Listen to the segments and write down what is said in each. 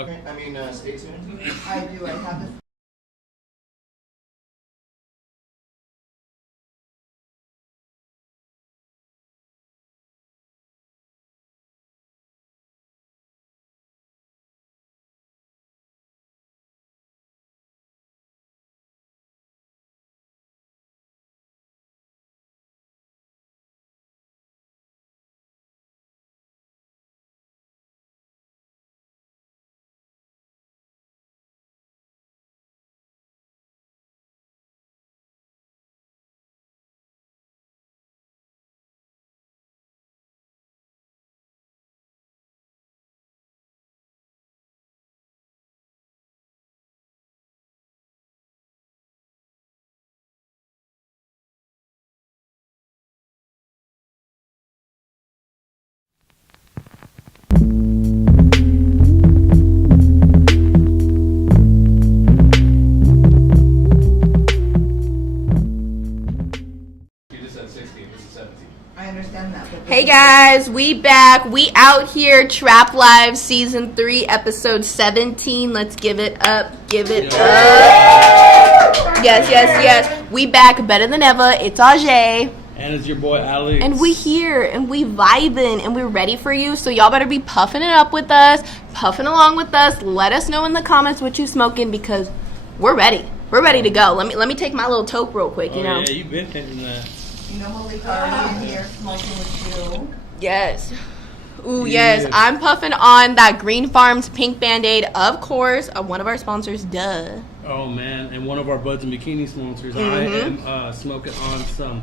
Okay. Stay tuned. I do. I have this. You just said 16. This is 17. I understand that. But Hey guys, we back. We out here. Trap Live Season 3, Episode 17. Let's give it up. Give it up. Yes. We back better than ever. It's Ajay. And it's your boy Alex. And we here, and we vibing, and we're ready for you. So y'all better be puffing it up with us, puffing along with us. Let us know in the comments what you smoking, because we're ready. We're ready to go. Let me take my little toke real quick, you know. Yeah, you've been hitting that. You know Malik already in here smoking with you. Yes. Ooh, Yeah. yes. I'm puffing on that Green Farms Pink Band-Aid, of course, one of our sponsors, duh. Oh man, and one of our Buds and Bikini sponsors, I am smoking on some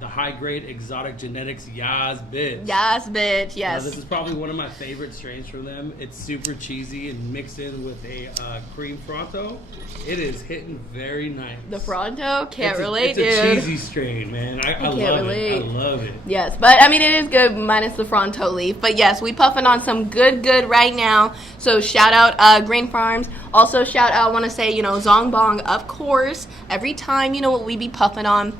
the high grade exotic genetics Yas bitch. Yes, bitch, yes. This is probably one of my favorite strains from them. It's super cheesy and mixed in with a cream Fronto. It is hitting very nice. The Fronto, can't relate, it's dude. a cheesy strain, man. I can't love relate. it. I love it. Yes, but I mean, it is good minus the Fronto leaf. But yes, we puffing on some good right now. So shout out Green Farms. Also shout out, I want to say, Zong Bong, of course. Every time, what we be puffing on.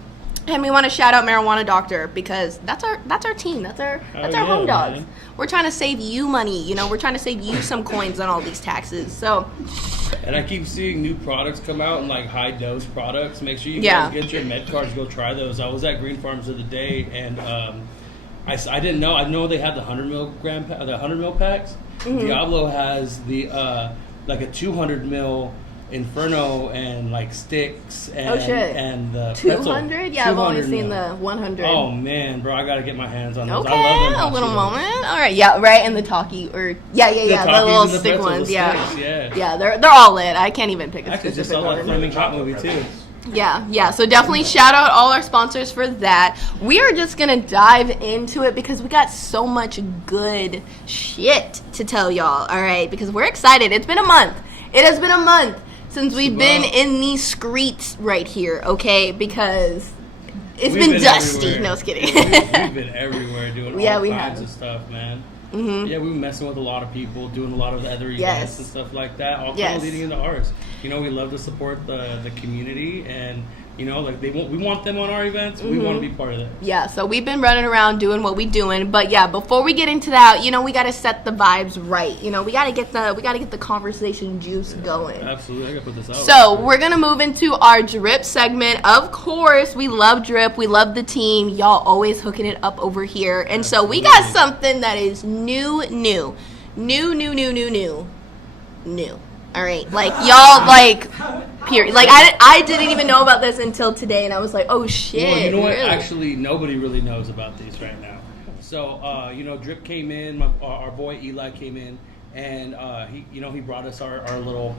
And we want to shout out Marijuana Doctor, because that's our team. That's our home dogs. Man. We're trying to save you money. We're trying to save you some coins on all these taxes. So And I keep seeing new products come out and like high dose products. Make sure you Yeah. guys get your med cards. Go try those. I was at Green Farms the other day, and I didn't know. I know they had the 100 mil packs. Diablo has the like a 200 mil Inferno and like sticks and Oh, shit. and the pretzel. 200? Yeah, I've only 200 seen mil. the 100. Oh man, bro, I gotta get my hands on those. Okay, I love them a little Cheetos. moment. All right, yeah, right, and the talkie, or the Takis little and the stick pretzel, ones, the yeah. sticks, yeah. Yeah, they're all lit. I can't even pick a Actually, just specific saw that one. Flaming Hot movie too. Yeah, so definitely shout out all our sponsors for that. We are just gonna dive into it because we got so much good shit to tell y'all, all right? Because we're excited. It's been a month. It has been a month since we've been in these streets right here, okay? Because it's We've been dusty. everywhere. No, I was kidding. We've been everywhere doing Yeah, all we kinds have. of stuff, man. Yeah, we were messing with a lot of people, doing a lot of other events Yes. and stuff like that, all kind Yes. of leading into ours. We love to support the community, and like we want them on our events. We want to be part of that. Yeah, so we've been running around doing what we doing, but yeah, before we get into that, we got to set the vibes right. We got to get the conversation juice going. Absolutely, I gotta put this out. So we're gonna move into our drip segment. Of course, we love drip. We love the team. Y'all always hooking it up over here, and so we got something that is new. All right, like y'all like. Period. Like I didn't even know about this until today, and I was like, oh shit. Well, you know what? really? Actually, nobody really knows about these right now. So, Drip came in. Our boy Eli came in, and he brought us our little,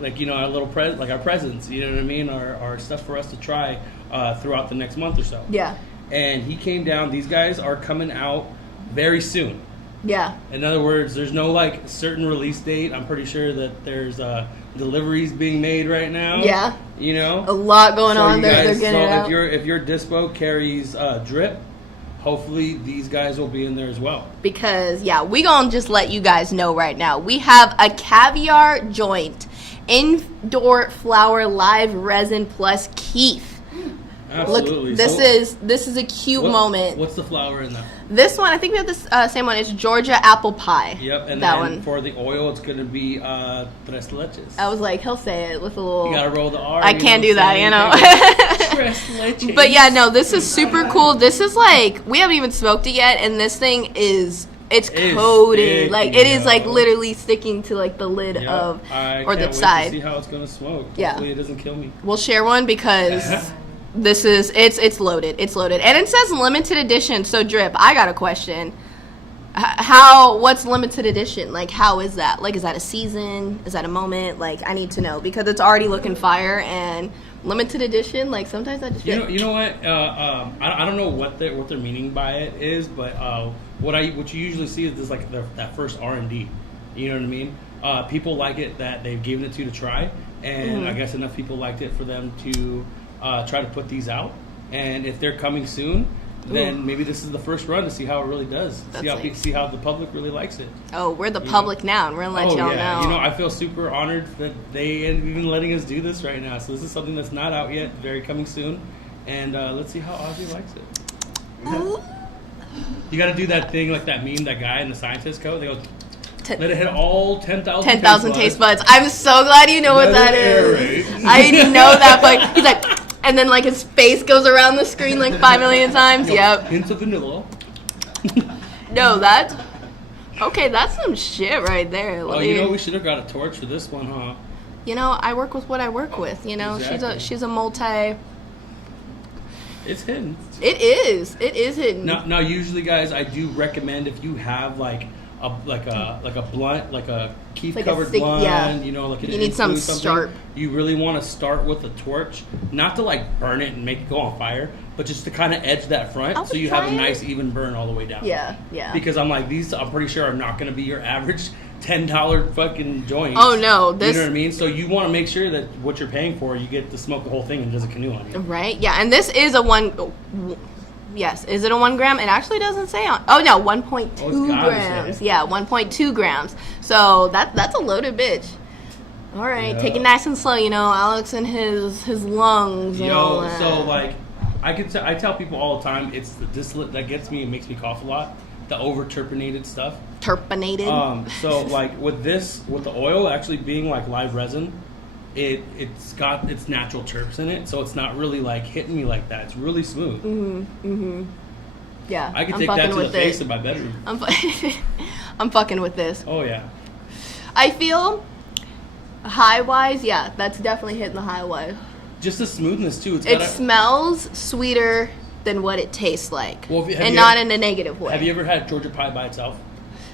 our little our presents. You know what I mean? Our stuff for us to try throughout the next month or so. Yeah. And he came down. These guys are coming out very soon. Yeah. In other words, there's no certain release date. I'm pretty sure that there's deliveries being made right now. Yeah. A lot going on. you They're guys, getting it out. if your dispo carries drip, hopefully these guys will be in there as well. Because we gonna just let you guys know right now. We have a caviar joint, indoor flower live resin plus keef. Absolutely. Look, this is a cute moment. What's the flour in that? This one, I think we have this same one. It's Georgia apple pie. Yep, and that then one. for the oil, it's gonna be tres leches. I was like, he'll say it with a little. You gotta roll the R. I can't do that, you know. Tres leches. But yeah, no, this is super cool. This is like, we haven't even smoked it yet, and this thing is, it's coated. Like, it is like literally sticking to like the lid Yep. of, I or the can't wait side. to see how it's gonna smoke. Yeah. Hopefully it doesn't kill me. We'll share one because this is, it's loaded. It's loaded. And it says limited edition. So Drip, I got a question. What's limited edition? Like, how is that? Like, is that a season? Is that a moment? Like, I need to know because it's already looking fire, and limited edition, like sometimes I just feel You know what? I don't know what they're meaning by it is, but what you usually see is this like that first R&D. You know what I mean? People like it that they've given it to try, and I guess enough people liked it for them to try to put these out. And if they're coming soon, then maybe this is the first run to see how it really does. See how the public really likes it. Oh, we're the public now, and we're gonna let y'all know. You know, I feel super honored that they end even letting us do this right now. So this is something that's not out yet, very coming soon, and let's see how Ozzy likes it. You got to do that thing like that meme, that guy in the scientist coat. They go, let it hit all 10,000 10,000 taste buds. I'm so glad you know what that is. I know that, but he's like, and then like his face goes around the screen like 5 million times. Yep. Hints of vanilla. No, that's okay. That's some shit right there. Oh, you know, we should have got a torch for this one, huh? You know, I work with what I work with. You know, Exactly. she's a multi. It's hidden. It is hidden. Now, usually, guys, I do recommend if you have like a blunt, like a keef covered stick, blunt, yeah. you know, like You need something sharp. You really want to start with a torch, not to like burn it and make it go on fire, but just to kind of edge that front so you have a nice even burn all the way down. Yeah. Because I'm like, these I'm pretty sure are not going to be your average $10 fucking joints. Oh no, You know what I mean? So you want to make sure that what you're paying for, you get to smoke the whole thing and it doesn't canoe on you. Right? Yeah, and this is a one. Yes, is it a 1 gram? It actually doesn't say on. Oh no, 1.2 grams. Yeah, 1.2 grams. So that's a loaded bitch. All right, take it nice and slow. You know, Alex and his lungs. And all that. So like, I tell people all the time, it's the distillate that gets me and makes me cough a lot. The over terpenated stuff. Terpenated. So like with the oil actually being like live resin, it's got its natural terps in it, so it's not really like hitting me like that. It's really smooth. Yeah, I can take that to the face in my bedroom. I'm fucking with this. Oh yeah. I feel high wise, yeah, that's definitely hitting the high wise. Just the smoothness too. It smells sweeter than what it tastes like, Well, and not in a negative way. Have you ever had Georgia pie by itself?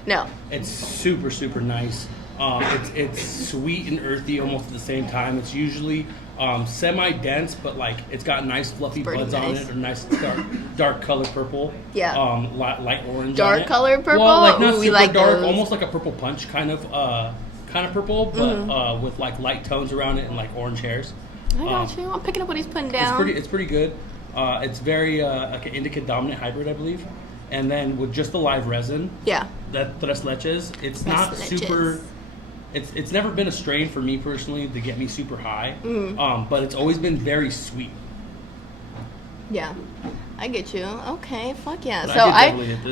No. It's super, super nice. It's sweet and earthy almost at the same time. It's usually semi-dense, but like it's got nice fluffy buds on it, or nice dark color purple. Yeah. Light orange. Dark on it. color purple? Well, like not Ooh, we super like dark, those. almost like a purple punch kind of purple, but with like light tones around it and like orange hairs. I got you. I'm picking up what he's putting down. It's pretty good. It's very like an indica dominant hybrid, I believe. And then with just the live resin, Yeah. that tres leches, it's not leches. super. It's never been a strain for me personally to get me super high, but it's always been very sweet. Yeah. I get you. Okay. Fuck yeah. But So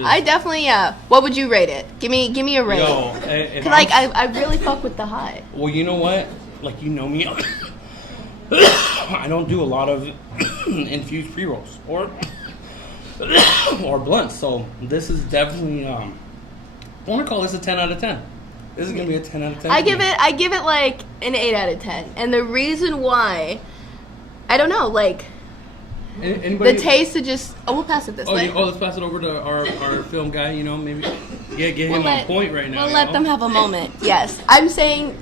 I definitely yeah. What would you rate it? Give me a rate. Yo, Cause like I really fuck with the high. Well, you know what? Like, you know me, I don't do a lot of infused pre-rolls or blunts, so this is definitely I want to call this a 10 out of 10. This is gonna be a 10 out of 10. I give it like an 8 out of 10, and the reason why, I don't know, like Anybody? the taste of just. Oh, we'll pass it this way. Let's pass it over to our film guy. You know, maybe get him on point right now. We'll let them have a moment. Yes, I'm saying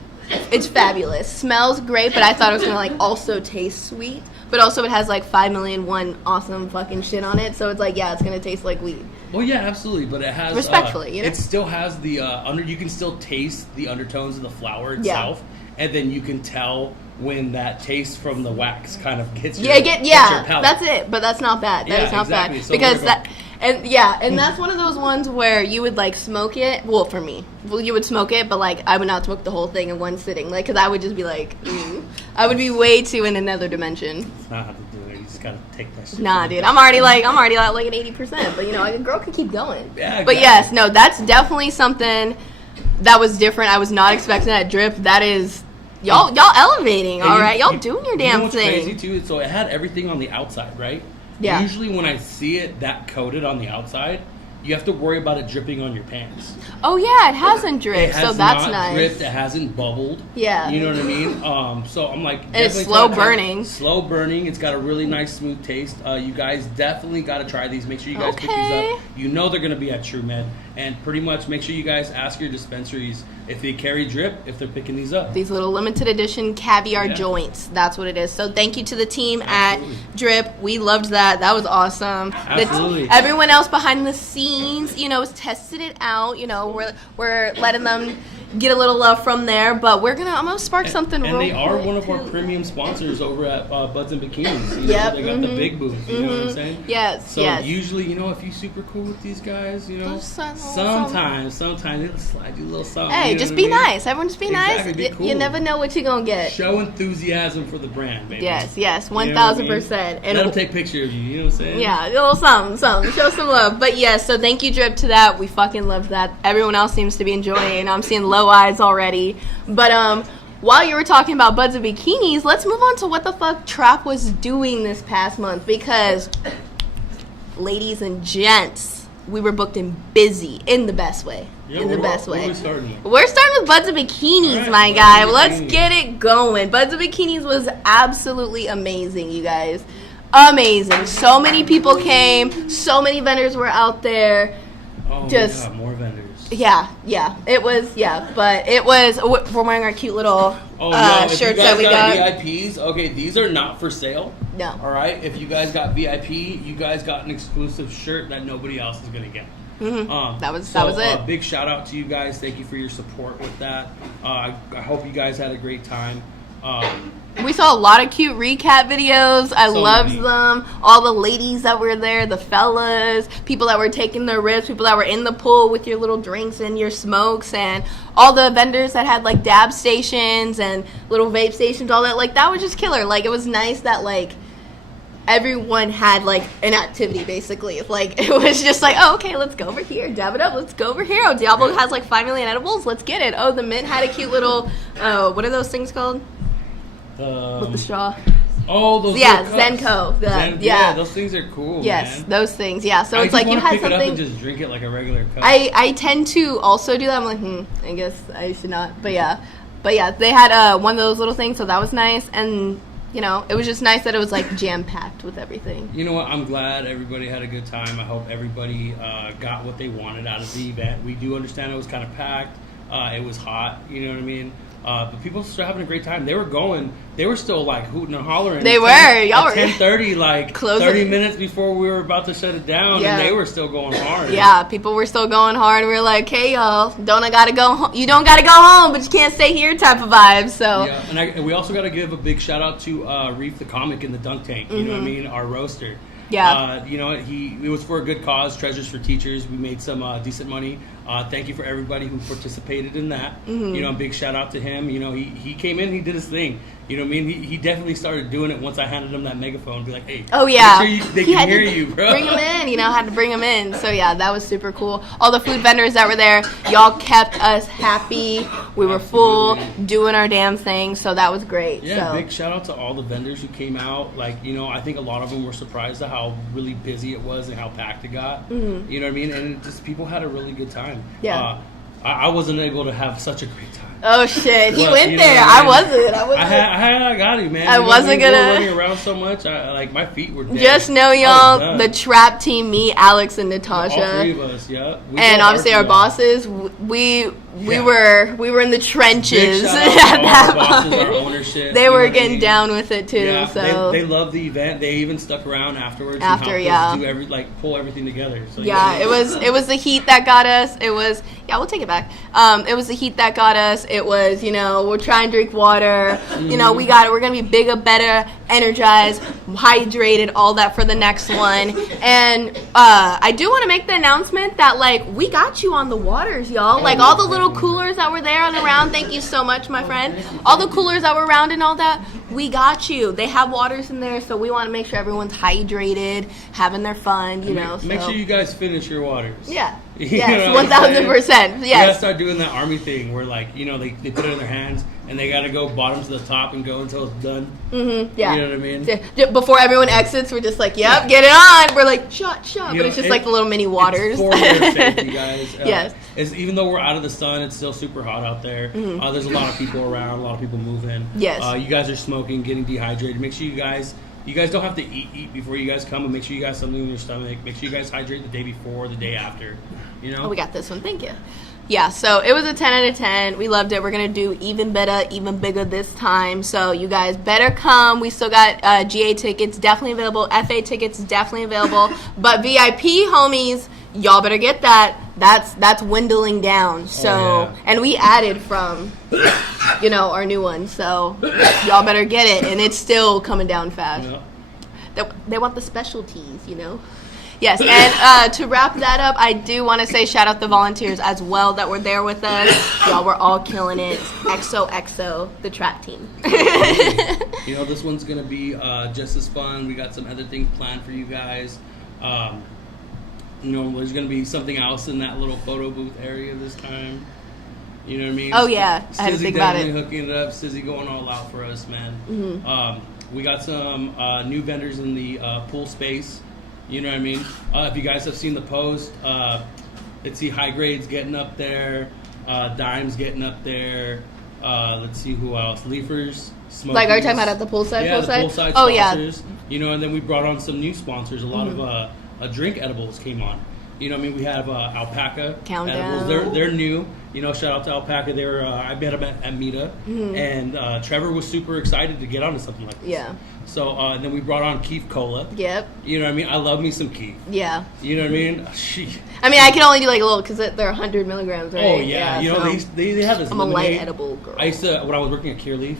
it's fabulous. Smells great, but I thought it was gonna like also taste sweet. But also it has like 5,000,001 awesome fucking shit on it, so it's like, yeah, it's gonna taste like weed. Well, yeah, absolutely, but it has Respectfully, you know? It still has the you can still taste the undertones of the flower itself, and then you can tell when that taste from the wax kind of hits your palate. That's it. But that's not bad. That is not exactly. bad So because and that's one of those ones where you would like smoke it. Well, for me, you would smoke it, but like I would not smoke the whole thing in one sitting, like because I would just be like, I would be way too in another dimension. It's not how to do it. You just gotta take that shit. Nah, to the dude, back. I'm already like at 80%, but you know, a girl could keep going. Yeah, But exactly. yes, no, that's definitely something that was different. I was not expecting that drip. That is, y'all elevating, And all you- right? Y'all you- doing your you know damn what's thing. crazy too? So it had everything on the outside, right? Yeah. Usually when I see it that coated on the outside, you have to worry about it dripping on your pants. Oh yeah, it hasn't dripped, It has so that's not nice. dripped. It hasn't bubbled. Yeah. You know what I mean? So I'm like, And it's definitely slow gotta try- burning. Slow burning. It's got a really nice, smooth taste. You guys definitely got to try these. Make sure you guys pick Okay. these up. You know they're gonna be at TrueMed, and pretty much make sure you guys ask your dispensaries if they carry drip, if they're picking these up. These little limited edition caviar Yeah. joints. That's what it is. So thank you to the team Absolutely. at Drip. We loved that. That was awesome. Absolutely. Everyone else behind the scenes, you know, has tested it out. You know, we're letting them get a little love from there. But I'm gonna spark something. And real they are quick, one of our too. premium sponsors over at Buds and Bikinis. You know, Yep, they got the mhm, big booth. You know what I'm mhm. saying? Yes, So yes. usually, you know, if you're super cool with these guys, you know, Just something. sometimes they'll slide you a little something. Hey, you know just what be I mean? nice. Everyone just be Exactly, nice. be You cool. never know what you're gonna get. Show enthusiasm for the brand, baby. Yes, You know what I mean? 1000%. Let them take pictures of you. You know what I'm saying? Yeah, a little something. Show some love. But yes, so thank you, Drip, to that. We fucking loved that. Everyone else seems to be enjoying it. I'm seeing low eyes already. But while you were talking about Buds and Bikinis, let's move on to what the fuck Trap was doing this past month. Because, ladies and gents, we were booked and busy in the best way. Yeah, in the we're- best where way. we starting with? We're starting with Buds and Bikinis, All right, my Buds guy. and Let's Bikinis. get it going. Buds and Bikinis was absolutely amazing, you guys. Amazing. So many people came. So many vendors were out there. Oh Just- my God, more vendors. Yeah. It was, but it was, we're wearing our cute little Oh, no, if you shirts guys that we got. VIPs, okay, these are not for sale. No. All right, if you guys got VIP, you guys got an exclusive shirt that nobody else is gonna get. That was so, it. Big shout out to you guys. Thank you for your support with that. I hope you guys had a great time. We saw a lot of cute recap videos. I So loved many. them. All the ladies that were there, the fellas, people that were taking their rips, people that were in the pool with your little drinks and your smokes, and all the vendors that had like dab stations and little vape stations, all that. Like, that was just killer. Like, it was nice that like everyone had like an activity basically. Like, it was just like, oh, okay, let's go over here, dab it up, let's go over here. Oh, Diablo has like 5 million edibles, let's get it. Oh, the Mint had a cute little what are those things called with the straw? Oh, those Yeah, little cups. Zenko, yeah, yeah. those things are cool. Yes, man. those things. Yeah, so I it's just like you wanna had pick it up and something. just drink it like a regular cup. I tend to also do that. I'm like, I guess I should not. But yeah, they had one of those little things, so that was nice. And you know, it was just nice that it was like jam packed with everything. You know what? I'm glad everybody had a good time. I hope everybody got what they wanted out of the event. We do understand it was kind of packed. It was hot. You know what I mean? But people were still having a great time. They were going. They were still like hooting and hollering. They were. Y'all were 10:30, like Close 30 it. minutes before we were about to shut it down, Yeah. and they were still going hard. Yeah, people were still going hard. We were like, hey y'all, you don't gotta go home, but you can't stay here type of vibe. So Yeah, and we also got to give a big shout out to Reef the Comic in the Dunk Tank. You know what I mean? Our roaster. Yeah. You know, it was for a good cause, Treasures for Teachers. We made some decent money. Thank you for everybody who participated in that. You know, a big shout out to him. You know, he came in, he did his thing. You know what I mean? He definitely started doing it once I handed him that megaphone. Be like, hey, oh yeah, make sure they He can had hear to you, bro. Bring him in, you know, had to bring him in. So yeah, that was super cool. All the food vendors that were there, y'all kept us happy. We were full, doing our damn thing. So that was great. Yeah, so. big shout out to all the vendors who came out. Like, you know, I think a lot of them were surprised at how really busy it was and how packed it got. You know what I mean? And it just people had a really good time. Yeah. I wasn't able to have such a great time. Oh shit, he But, went you know there. what I mean? wasn't. I got it, man. I You know, wasn't we gonna- were running around so much. My feet were dead. Just know, I was y'all, done. the trap team, me, Alex, and all Natasha, three of us, yeah. We and go obviously our RPI. bosses, we Yeah. were in the Big trenches shout at out to all that our bosses, our point. ownership. They you know were what I getting mean? down with it too. Yeah, So they loved the event. They even stuck around afterwards. After, and yeah. helped us do pull everything together. So yeah, it was the heat that got us. It was we'll take it back. It was the heat that got us. It was, you know, we're trying to drink water. You know, we're gonna be bigger, better, energized, hydrated, all that for the next one. And I do want to make the announcement that like we got you on the waters, y'all. Like all the little little coolers that were there and around, thank you so much, my friend. All the coolers that were around and all that, we got you. They have waters in there, so we want to make sure everyone's hydrated, having their fun, you know. Make so. sure you guys finish your waters. Yeah. You Yes, know what I'm 1000%. saying? You gotta Yes. start doing that army thing where, like, you know, they put it in their hands and they gotta go bottom to the top and go until it's done. Mm-hmm. Yeah. You know what I mean? Yeah. Before everyone exits, we're just like, yep, get it on. We're like, shot, You but know, it's just like the little mini waters. It's for your safety, guys. Yes. It's, even though we're out of the sun, it's still super hot out there. There's a lot of people around, a lot of people moving. Yes. You guys are smoking, getting dehydrated. Make sure you guys don't have to eat before you guys come, but make sure you guys have something in your stomach. Make sure you guys hydrate the day before, the day after. You know? Oh, we got this one. Thank you. Yeah, so it was a 10 out of 10. We loved it. We're going to do even better, even bigger this time. So you guys better come. We still got GA tickets definitely available. FA tickets definitely available. But VIP, homies, y'all better get that. That's dwindling down. So, yeah. And we added from, you know, our new one. So y'all better get it. And it's still coming down fast. Yeah. They want the specialties, you know. Yes, and to wrap that up, I do want to say shout out the volunteers as well that were there with us. Y'all were all killing it. XOXO, the trap team. You know, this one's going to be just as fun. We got some other things planned for you guys. You know, there's going to be something else in that little photo booth area this time. You know what I mean? Oh, yeah. I had to Stizzy think about it. definitely hooking it up. Stizzy going all out for us, man. Mm-hmm. We got some new vendors in the pool space. You know what I mean? If you guys have seen the post, let's see, High Grade's getting up there. Dime's getting up there. Let's see who else. Leafers. Smokies. Like, are you talking about at the poolside? Yeah, the poolside Oh, yeah. sponsors. You know, and then we brought on some new sponsors. A lot of drink edibles came on. You know what I mean? We have Alpaca Countdown. edibles. They're new. You know, shout out to Alpaca. They were I met them at Mita, and Trevor was super excited to get onto something like this. Yeah. So and then we brought on Keef Cola. Yep. You know what I mean? I love me some Keef. Yeah. You know what I mean? She. I mean, I can only do like a little because they're 100 milligrams, right? Oh yeah. You know so they have this. I'm a lemonade. light edible girl. I used to when I was working at Cureleaf.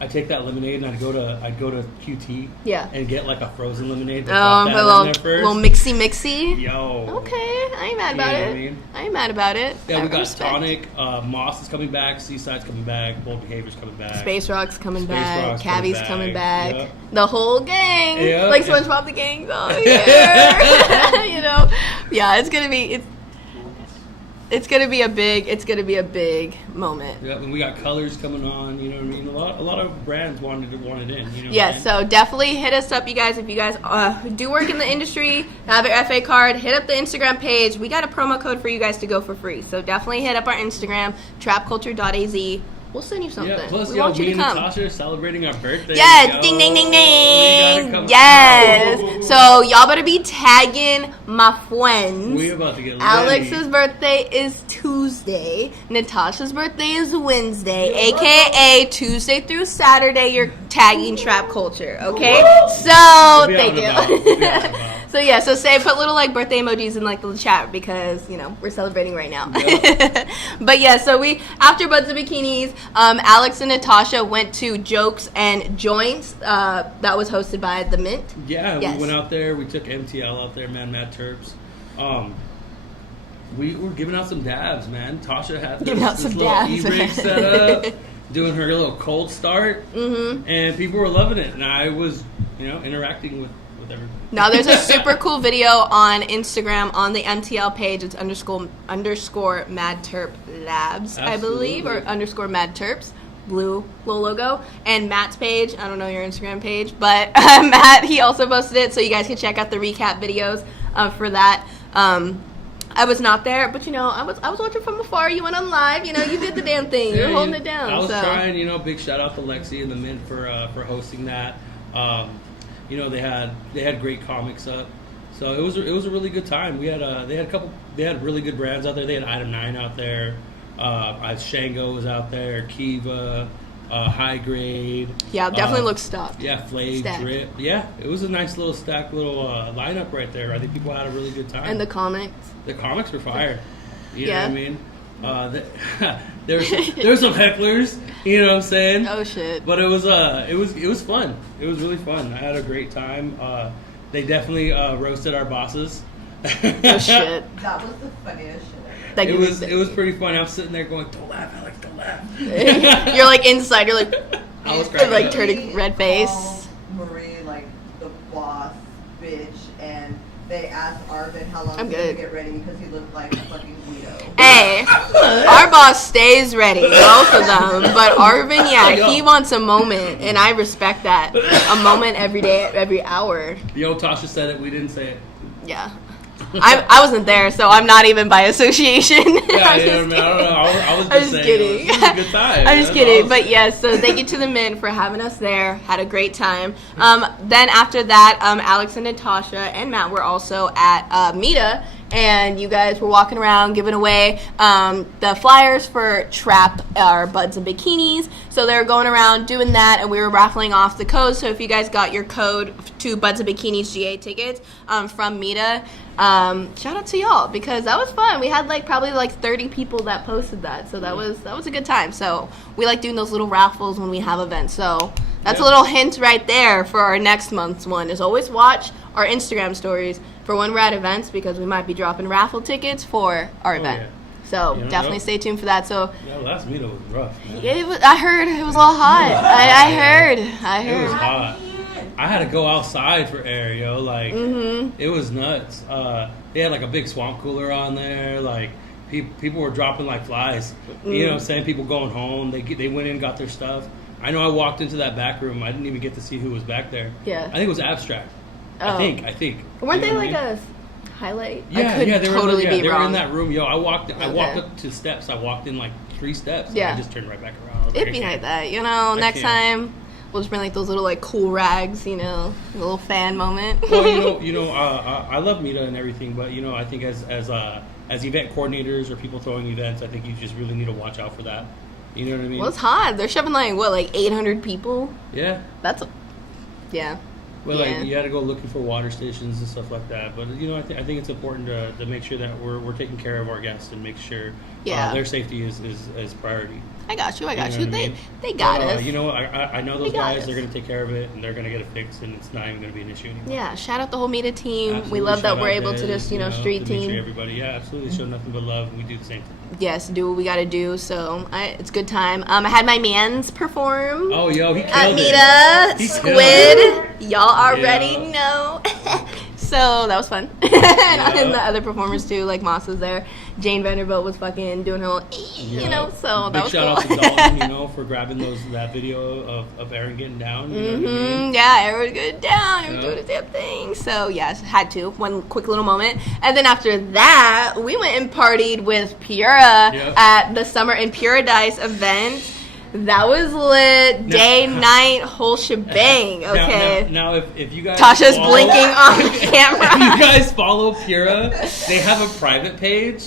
I'd take that lemonade and I'd go to QT. Yeah. And get like a frozen lemonade. Put a little mixy. Yo. Okay, I ain't mad about You know it. what I mean? I ain't mad about it. Yeah, I we got respect. Tonic, Moss is coming back, Seaside's coming back, Bold Behavior's coming back. Space Rock's coming Space back. Rock's Cabby's coming back. Yep. The whole gang. Yep. Like SpongeBob the gang's all here. You know? Yeah, it's gonna be a big moment. Yep, and we got Colors coming on, you know what I mean? A lot of brands wanted in, you know. Yes, so definitely hit us up, you guys. If you guys do work in the industry, have your FA card, hit up the Instagram page. We got a promo code for you guys to go for free. So definitely hit up our Instagram, trapculture.az. We'll send you something. Yeah, plus, we want you me to and come. Natasha are celebrating our birthday. Yes, Yo, ding, ding, ding, we gotta ding. come Yes. out. So y'all better be tagging my friends. We about to get Alex's ready. birthday is Tuesday. Natasha's birthday is Wednesday, aka Tuesday through Saturday. You're tagging Trap Culture, okay? So We'll be out thank and about. We'll be out and you. about. So yeah, so put little like birthday emojis in like the chat because you know we're celebrating right now. Yep. But yeah, so we after Buds of Bikinis, Alex and Natasha went to Jokes and Joints. That was hosted by the Mint. Yeah, Yes. we went out there. We took MTL out there, man. Mad Terps. We were giving out some dabs, man. Tasha had Giving out this some little dabs. E-rig set up, doing her little cold start, and people were loving it. And I was, interacting with everybody. Now there's a super cool video on Instagram on the MTL page. It's underscore Mad Terp Labs, I believe, or underscore Mad Terps. Blue little logo. And Matt's page, I don't know your Instagram page, but Matt, he also posted it, so you guys can check out the recap videos for that. I was not there, but I was watching from afar. You went on live, you did the damn thing. You're holding it down. I was so. trying, big shout out to Lexi and the Mint for hosting that. They had great comics up, so it was a really good time. They had really good brands out there. They had Item 9 out there. Shango was out there. Kiva, High Grade. Yeah, definitely looks stocked. Yeah, Flav, Stacked. Drip. Yeah, it was a nice little stacked lineup right there. I think people had a really good time. And the comics. The comics were fire. You Yeah. know what I mean? There was some hecklers. You know what I'm saying? Oh shit. But it was fun. It was really fun. I had a great time. They definitely roasted our bosses. Oh shit. That was the funniest shit That it gives was me- pretty funny. I'm sitting there going, "Don't laugh, Alex, don't laugh." You're like inside. You're like, I was and, cracking like up. turning red face. Called Marie like the boss bitch, and they asked Arvin how long I'm he would good. get ready because he looked like a fucking Guido. Hey, our boss stays ready, both of them. But Arvin, yeah, he wants a moment, and I respect that. A moment every day, every hour. Yo, Tasha said it. We didn't say it. Yeah. I wasn't there, so I'm not even by association. Yeah, I'm you know what I just mean? I don't know. I was I'm just saying. kidding. It was a good time. I'm just That's kidding. awesome. But yes, so thank you to the men for having us there. Had a great time. Then after that, Alex and Natasha and Matt were also at Mita, and you guys were walking around giving away the flyers for Trap our Buds and Bikinis. So they were going around doing that, and we were raffling off the codes. So if you guys got your code to Buds and Bikinis GA tickets from Mita, shout out to y'all because that was fun. We had probably 30 people that posted that, so that was a good time. So we like doing those little raffles when we have events. So that's a little hint right there for our next month's one. Is always watch our Instagram stories for when we're at events because we might be dropping raffle tickets for our event. yeah. So You know, definitely yep. stay tuned for that. So Yeah, last meetup was rough. Man. I heard it was a little hot. I heard. It was hot. I had to go outside for air, yo. Mm-hmm. It was nuts. They had a big swamp cooler on there. People were dropping like flies. You know what I'm saying? People going home. They went in, got their stuff. I know I walked into that back room. I didn't even get to see who was back there. Yeah. I think it was Abstract. Oh. I think. Weren't You they know what I mean? a highlight? Yeah, I could yeah, they totally were. be They wrong. were in that room, yo. I walked Okay. up to steps. I walked in 3 steps. Yeah. And I just turned right back around. I was It'd be I like can't. that, next can't. time we'll just bring those little cool rags, a little fan moment. Well, I love Mita and everything, but I think as event coordinators or people throwing events, I think you just really need to watch out for that. You know what I mean? Well, it's hot. They're shoving 800 people. Yeah. Yeah. Well, Yeah. you had to go looking for water stations and stuff like that. But I think it's important to make sure that we're taking care of our guests and make sure Yeah. their safety is priority. I got you. You know what I mean? They got But, us. I know those They got guys. us. They're going to take care of it and they're going to get it fixed, and it's not even going to be an issue anymore. Yeah. Shout out the whole Meta team. Absolutely. We love that Shout we're out able to Dez, just street to make team. sure everybody, yeah, absolutely, show nothing but love, and we do the same thing. Yes, do what we got to do. So it's a good time. I had my mans perform. Oh, yo, he killed At it. Mita, He killed Squid, y'all Yeah. already know. So that was fun. And the other performers too, like Moss was there. Jane Vanderbilt was fucking doing her little, so that Big was shout cool. out to Dalton, for grabbing that video of Aaron getting down. You know what I mean? Yeah, everyone good down. Everyone Yeah. doing the damn thing. So yes, had to. One quick little moment. And then after that, we went and partied with Pura Yep. at the Summer in Paradise event. That was lit. Day, night, whole shebang. Okay. Now if you guys Tasha's follow- blinking on If you camera. guys follow Pura, they have a private page,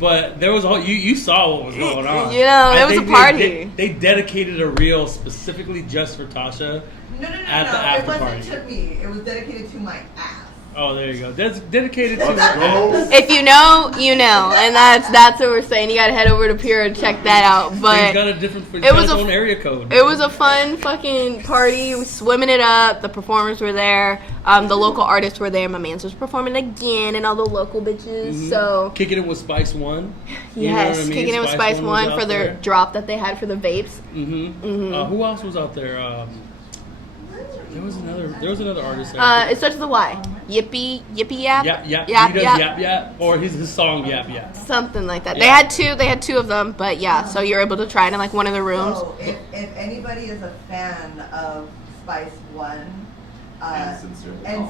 but there was you saw what was going on. It was a think party. They dedicated a reel specifically just for Tasha. No. At the It after wasn't party. to me. It was dedicated to my ass. Oh, there you go. That's dedicated to If you know, you know, and that's what we're saying. You gotta head over to Pura and check that out. He's But got a different. He's it was got his a- own area code. it was a fun fucking party. We swimming it up. The performers were there. The local artists were there. My man's was performing again, and all the local bitches. So Kicking it with Spice One. You know yes, what I mean? kicking it with Spice was One out for their there. drop that they had for the vapes. Who else was out there? There was another artist there. It starts with a Y. Yippee yap. Yap. He Yap does yap. yap yap, or his song Yap Yap. Something like that. Yeah. They had two of them, but yeah. So you're able to try it in one of the rooms. So if anybody is a fan of Spice One, And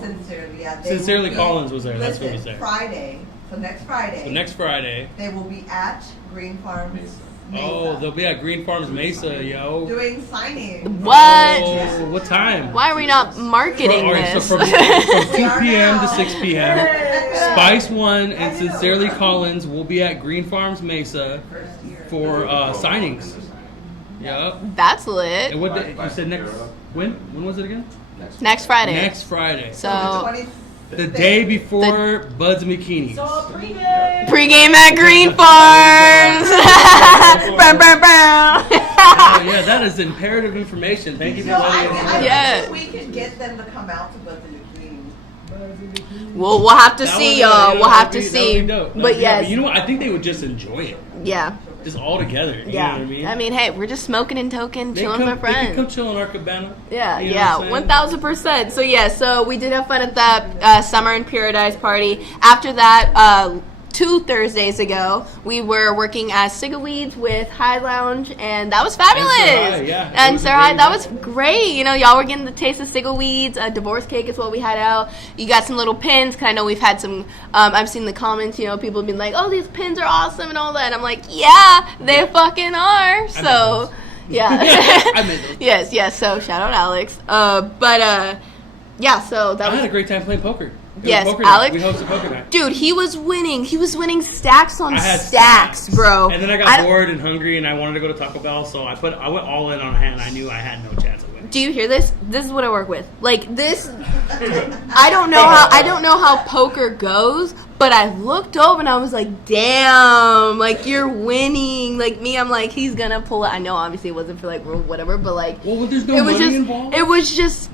Sincerely yeah, they Sincerely will be- Collins was there. That's what listen, was there. Friday. So next Friday. So next Friday. They will be at Green Farms Mesa. Oh, they'll be at Green Farms Mesa, yo. doing signings. What? Oh, what time? Why are we not marketing All right, so this? from 2 p.m. to 6 p.m. Spice One and Sincerely Collins will be at Green Farms Mesa for signings. Yep. That's lit. And what day, you said next? When? When was it again? Next Friday. Next Friday. So The day before Buds and Bikinis. pregame at Green Farms. Brum, brum, brum. Oh yeah, that is imperative information. Thank you for So letting us know. I Yeah. wish we could get them to come out to Buzz and Bikini. We'll have to That see, would- y'all. We'll have to that would see. be dope. That would But be yes, dope. You know what? I think they would just enjoy it. yeah. Just all together. You Yeah, know what I mean? hey, we're just smoking and toking, They chilling with our They can come friends. chill in our cabana. Yeah, You know yeah, what I'm saying? 1000%. So yeah, so we did have fun at that Summer in Paradise party. After that, 2 Thursdays ago, we were working at Cigaweeds with High Lounge, and that was fabulous. Sir High, yeah. It And was a Sir High, great that was event. great. You know, y'all were getting the taste of Cigaweeds. Divorce cake is what we had out. You got some little pins. 'Cause I know we've had some. I've seen the comments. You know, people have been like, "Oh, these pins are awesome" and all that. And I'm like, "Yeah, they fucking are." So, those. yeah. I made those. Yes. So shout out Alex. Yeah. So that I was. had a great time playing poker. It was Yes, poker night. Alex- We hosted poker night. Dude, he was winning. He was winning stacks on I had stacks, bro. And then I got bored and hungry, and I wanted to go to Taco Bell, so I went all in on a hand. I knew I had no chance of winning. Do you hear this? This is what I work with. Like this, I don't know how poker goes, but I looked over and I was like, damn, like you're winning. Like me, I'm like, he's gonna pull it. I know, obviously, it wasn't for like whatever, but like, Well, there's no it was money just, involved.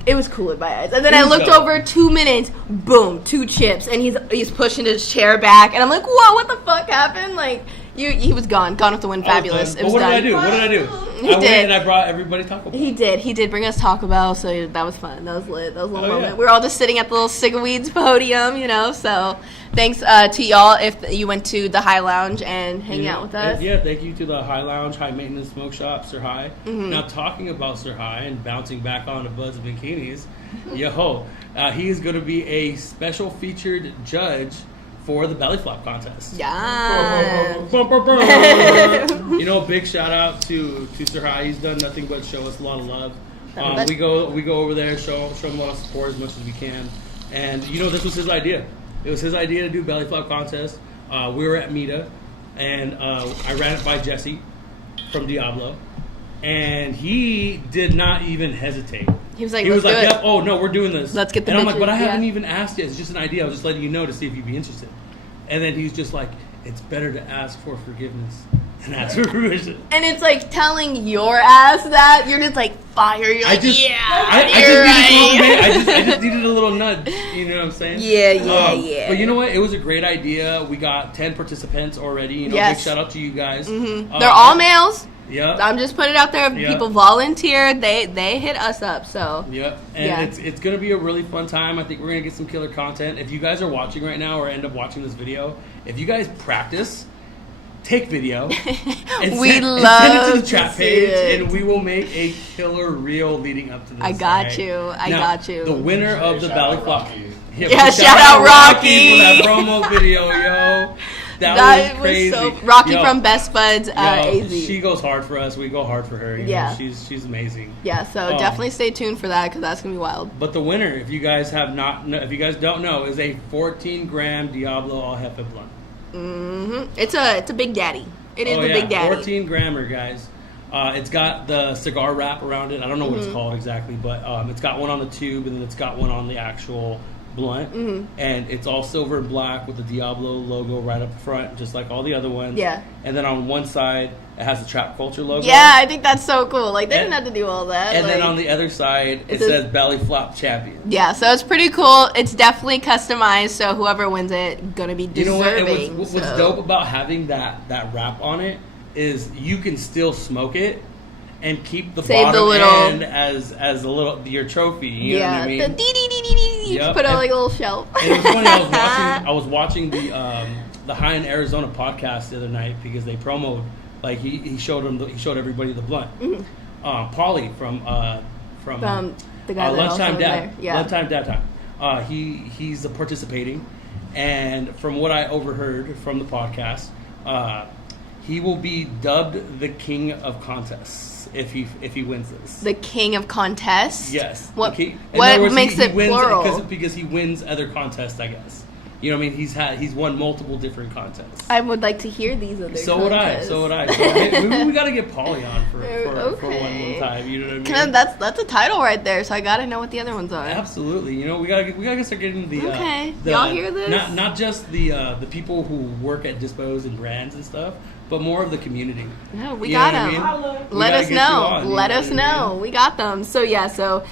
it was cool in my eyes. And then It I was looked dope. over 2 minutes, boom, 2 chips, and he's pushing his chair back, and I'm like, whoa, what the fuck happened? Like, he was gone with the win, fabulous. It was But what done. did I do? What did I do? He I went did. and I brought everybody Taco Bell. He did bring us Taco Bell, so that was fun. That was lit. That was a little Oh, moment. yeah. We were all just sitting at the little Cigaweeds podium, you know. So thanks to y'all if you went to the High Lounge and hanging out with us. Yeah, thank you to the High Lounge, High Maintenance Smoke Shop, Sir High. Mm-hmm. Now, talking about Sir High and bouncing back on to Buzz Bikinis, he is going to be a special featured judge for the belly flop contest. Yeah. You know, big shout out to Sir High. He's done nothing but show us a lot of love. That's- We go over there, show him a lot of support as much as we can. And you know, this was his idea. It was his idea to do belly flop contest. We were at Mita, and I ran it by Jesse from Diablo, and he did not even hesitate. He was like, He was "Let's like, do yep, it." oh no, we're doing this. Let's get the And I'm like, bitches, but I haven't yeah. even asked yet. It's just an idea. I was just letting you know to see if you'd be interested. And then he's just like, it's better to ask for forgiveness than ask for permission. And it's like telling your ass that you're just like fire. You're like, yeah, I just needed a little nudge. You know what I'm saying? Yeah. But you know what? It was a great idea. We got 10 participants already. You know, Yes. big shout out to you guys. They're all males. Yeah. I'm just putting it out there. Yeah. People volunteered. They hit us up. So Yep, and Yeah. it's gonna be a really fun time. I think we're gonna get some killer content. If you guys are watching right now or end up watching this video, if you guys practice, take video, and We send it love to the to chat see page, it. and we will make a killer reel leading up to this. I got alright? you. I Now, got you. The winner of the Shout Belly out Flop. Rocky. Yeah, shout out Rocky. for that promo video, yo. That was crazy. so Rocky Yo, from Best Buds yo, AZ. She goes hard for us. We go hard for her. You Yeah. know, she's amazing. Yeah, so definitely stay tuned for that because that's gonna be wild. But the winner, if you guys don't know, is a 14-gram Diablo All Jefe blunt. It's a big daddy. It is a big daddy. 14 grammer, guys. It's got the cigar wrap around it. I don't know what Mm-hmm. it's called exactly, but it's got one on the tube and then it's got one on the actual blunt. Mm-hmm. And it's all silver and black with the Diablo logo right up front, just like all the other ones. Yeah. And then on one side, it has the Trap Culture logo. Yeah, I think that's so cool. Like they And- didn't have to do all that. And then like- on the other side, it It says- says Belly Flop Champion. yeah, so it's pretty cool. It's definitely customized, so whoever wins it gonna be You know what? deserving. And what's so. dope about having that wrap on it is you can still smoke it and keep the Save the bottom little- end as a little your trophy. You know what I mean? the dee dee dee dee dee. You Yep, put on and- like a little shelf. And it was funny. I was watching the High in Arizona podcast the other night because they promoted. Like he showed everybody the blunt. Paulie from From the guy that Lunchtime also Dad. there. Yeah. Lunchtime Dad Time. He's participating, and from what I overheard from the podcast, he will be dubbed the king of contests if he wins this. The king of contests. Yes. What? The king- in What other words, makes he it wins plural? Because he wins other contests, I guess. You know what I mean? He's won multiple different contests. I would like to hear these other. So would I. contests. So we got to get Paulie on for Okay. one time. You know what I mean? Kinda, that's a title right there, so I gotta know what the other ones are. Absolutely. You know, we gotta start getting the Okay. the- Y'all hear this? Not just the people who work at Dispos and brands and stuff, but more of the community. No, we You know got what I them. mean? We Let gotta us get you know. on, you Let know us what I know. mean? We got them. So yeah. So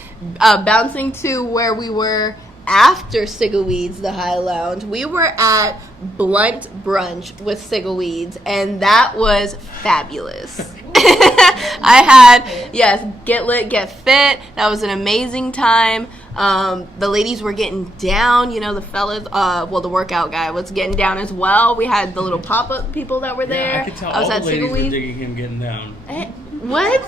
bouncing to where we were after Cigaweeds, the High Lounge, we were at Blunt Brunch with Cigaweeds, and that was fabulous. I had, yes, Get Lit, Get Fit. That was an amazing time. The ladies were getting down, the fellas, the workout guy was getting down as well. We had the little pop-up people that were there. Yeah, I could tell I was all at the ladies were Cigaweeds. digging him getting down. What?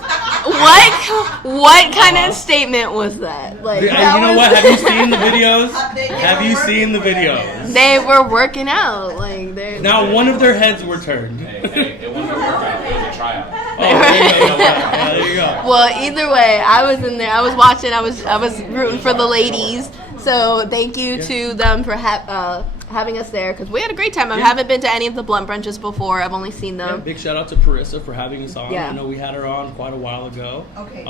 What kind of statement was that? Like, You know what? Have you seen the videos? Have you seen the videos? they were working out. Like, they Now, one of their heads were turned. Hey, it wasn't a workout. It was a tryout. Oh, there you go. Yeah, there you go. Well, either way, I was in there. I was watching. I was rooting for the ladies. So thank you to them for having us there because we had a great time. I haven't been to any of the Blunt Brunches before. I've only seen them. Yeah, big shout out to Parissa for having us on. Yeah. I know we had her on quite a while ago. Okay.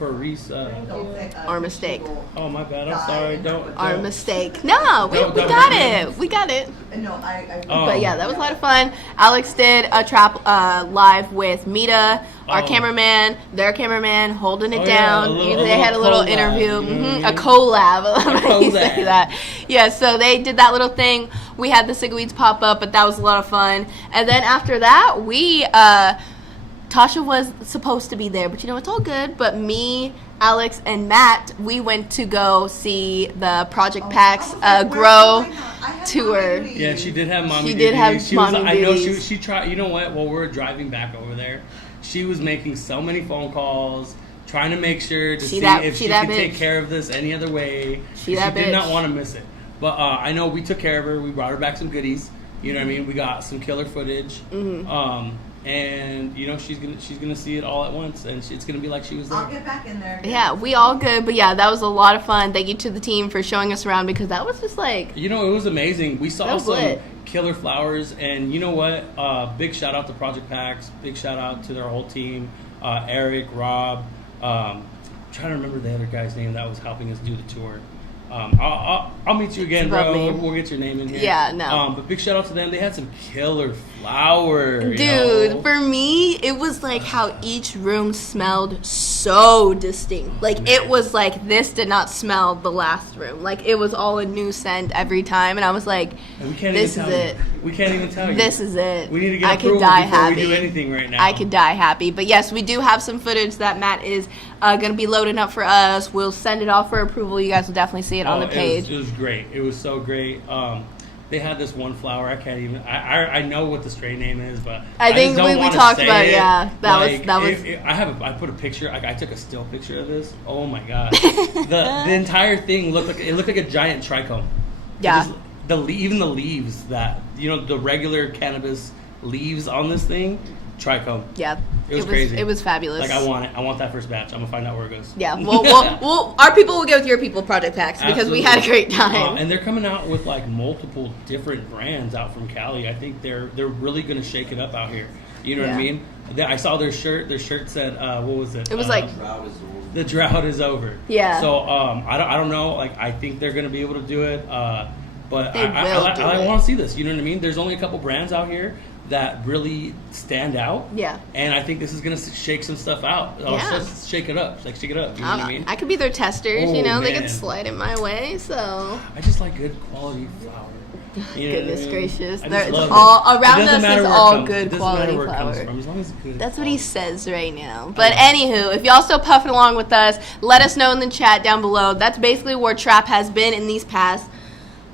Parissa. Our mistake. Oh, my bad. I'm sorry. Don't. Our mistake. No, we got it. We got it. No, I But yeah, that was a lot of fun. Alex did a trap live with Mita, our cameraman, their cameraman, holding it down. They had a little collab, interview, you know what I a mean? collab. You say collab. that. Yeah, so they did that little thing. We had the Cigaweeds pop up, but that was a lot of fun. And then after that, we Tasha was supposed to be there, but it's all good. But me, Alex, and Matt, we went to go see the Project Packs Grow tour. Yeah, she did have mommy She duties. did have mommy I know duties. she tried. You know what? While we were driving back over there, she was making so many phone calls, trying to make sure to see if she could take care of this any other way. She did not want to miss it. But I know we took care of her. We brought her back some goodies. You know what I mean? We got some killer footage. And she's gonna see it all at once, and it's gonna be like she was there. I'll get back in there. Yeah, we all good, but yeah, that was a lot of fun. Thank you to the team for showing us around because that was just like it was amazing. We saw some lit. killer flowers, and you know what? Big shout out to Project Packs. Big shout out to their whole team. Eric, Rob. I'm trying to remember the other guy's name that was helping us do the tour. I'll meet you again, above bro. me. We'll get your name in here. Yeah, no. But big shout out to them. They had some killer flowers. Dude, for me, it was like how each room smelled so distinct. Like, it was like this did not smell the last room. Like, it was all a new scent every time. And I was like, this is it. We can't even tell you. This is it. We need to get I could approval die before happy. we do anything right now. I could die happy. But yes, we do have some footage that Matt is going to be loading up for us. We'll send it off for approval. You guys will definitely see it on the page. It was great. It was so great. They had this one flower. I can't even. I know what the strain name is, but I think just don't we wanna talked say about it. it. Yeah, that was. I put a picture. I took a still picture of this. Oh my god, the entire thing looked like a giant trichome. Yeah. Even the leaves that the regular cannabis leaves on this thing, trichome. Yeah. It was crazy. It was fabulous. Like I want it. I want that first batch. I'm gonna find out where it goes. Yeah, we'll our people will go with your people Project Packs because we had a great time. And they're coming out with like multiple different brands out from Cali. I think they're really gonna shake it up out here. You know what I mean? I saw their shirt. Their shirt said, "What was it?" It was like the drought is over. Yeah. So I don't know. Like I think they're gonna be able to do it. But They will do I it. want to see this. You know what I mean? There's only a couple brands out here that really stand out. Yeah. And I think this is gonna shake some stuff out. Yeah. Shake it up. Like shake it up. You know what I mean? I could be their testers. Oh, they man. could slide it my way. So I just like good quality flour. You know goodness what I mean? gracious, I There- just it's love it. all It around doesn't us matter is where it all comes- good it doesn't quality matter where it comes flour. from, as long as it's good. That's what he says right now. But anywho, if y'all still puffing along with us, let us know in the chat down below. That's basically where Trap has been in these past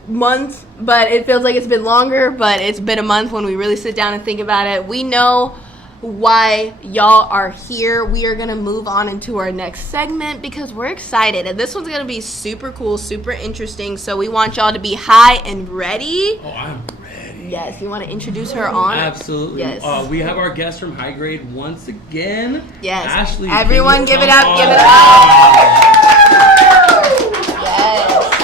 months, but it feels like it's been longer, but it's been a month when we really sit down and think about it. We know why y'all are here. We are going to move on into our next segment because we're excited. And this one's going to be super cool, super interesting. So we want y'all to be high and ready. Oh, I'm ready. Yes, you want to introduce her on? Absolutely. Yes. We have our guest from High Grade once again. Yes. Ashley. Everyone can you give it come up, give on? it up. Yes.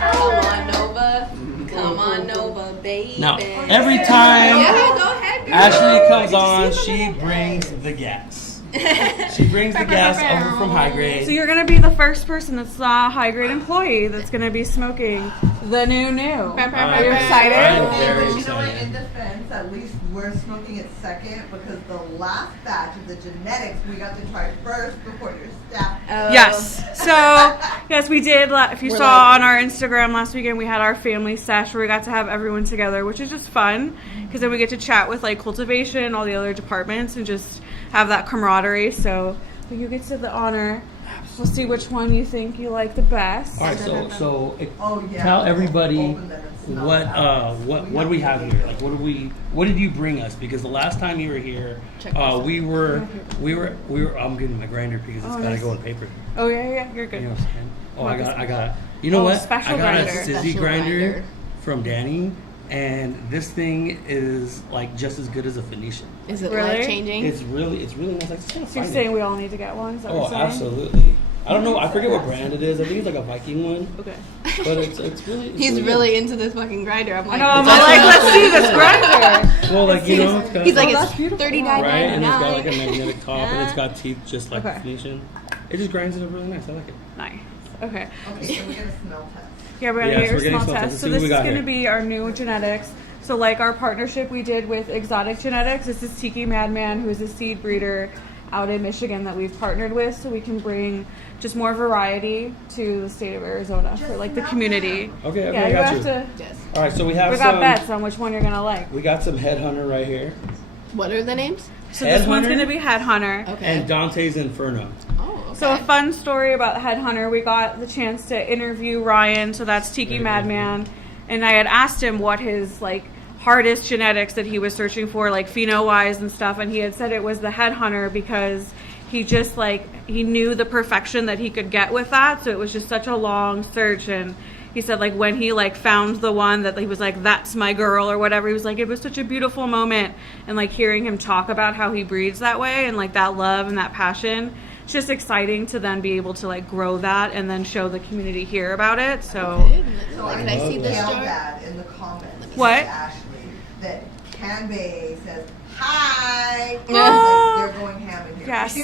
Come on, Nova. Come on, Nova, baby. Now, every time Yeah, go ahead, girl. Ashley comes on, she brings the gas. She brings the gas over from High Grade. So you're gonna be the first person that's a high grade employee that's gonna be smoking the new. Are you excited? I'm very You know what, in excited. defense, at least we're smoking it second because the last batch of the genetics we got to try first before your staff. Yes. So, yes, we did. If you saw on our Instagram last weekend, we had our family sesh where we got to have everyone together, which is just fun because then we get to chat with like cultivation and all the other departments and just have that camaraderie. So you get to the honor. We'll see which one you think you like the best. All right, so Oh, yeah. tell everybody Open them and smell what do we have here? Like what did you bring us? Because the last time you were here, we were I'm getting my grinder because it's gotta go in paper. Oh yeah, you're good. You know what I'm saying? Oh, I got. You know what? special I got grinder. a Sizzy Special grinder grinder. from Danny, and this thing is like just as good as a Phoenician. Is it Really? life changing? It's really nice. I just gotta So you're find saying it. we all need to get one? Is that Oh, what you're saying? absolutely. I don't know. I forget what brand it is. I think it's like a Viking one, Okay. but it's really. It's He's good. really into this fucking grinder. I'm I like, know. I'm that's like, what- let's see this grinder. Well, like you know, it's got He's like, that's it's beautiful. $39.99. right, and it's got like a magnetic top, and it's Yeah. got teeth just like Okay. a Phoenician. It just grinds it up really nice. I like it. Nice. Okay. Okay, so we're gonna smell test. Yeah, we're gonna Yes, get your we're getting small small test. tests. So See what this we is got gonna here. be our new genetics. So like our partnership we did with Exotic Genetics. This is Tiki Madman, who is a seed breeder out in Michigan that we've partnered with, so we can bring just more variety to the state of Arizona for like the community. Okay, Yeah, I you got have you. to. Yes. All right, so we have We got some. bets on which one you're gonna like. We got some Headhunter right here, What are the names? So this one's Headhunter? gonna be Headhunter. Okay. and Dante's Inferno. Oh, okay. So a fun story about Headhunter, we got the chance to interview Ryan, so that's Tiki Madman, and I had asked him what his like hardest genetics that he was searching for, like pheno-wise and stuff, and he had said it was the Headhunter because he just like he knew the perfection that he could get with that, so it was just such a long search. And he said like when he like found the one that he was like, that's my girl or whatever, he was like, it was such a beautiful moment. And like hearing him talk about how he breeds that way and like that love and that passion, it's just exciting to then be able to like grow that and then show the community here about it. So So Can I see this yelled jar? at in the comments. What? Ashley, that Canbay says hi. Oh. Like, they're going ham in here. yes.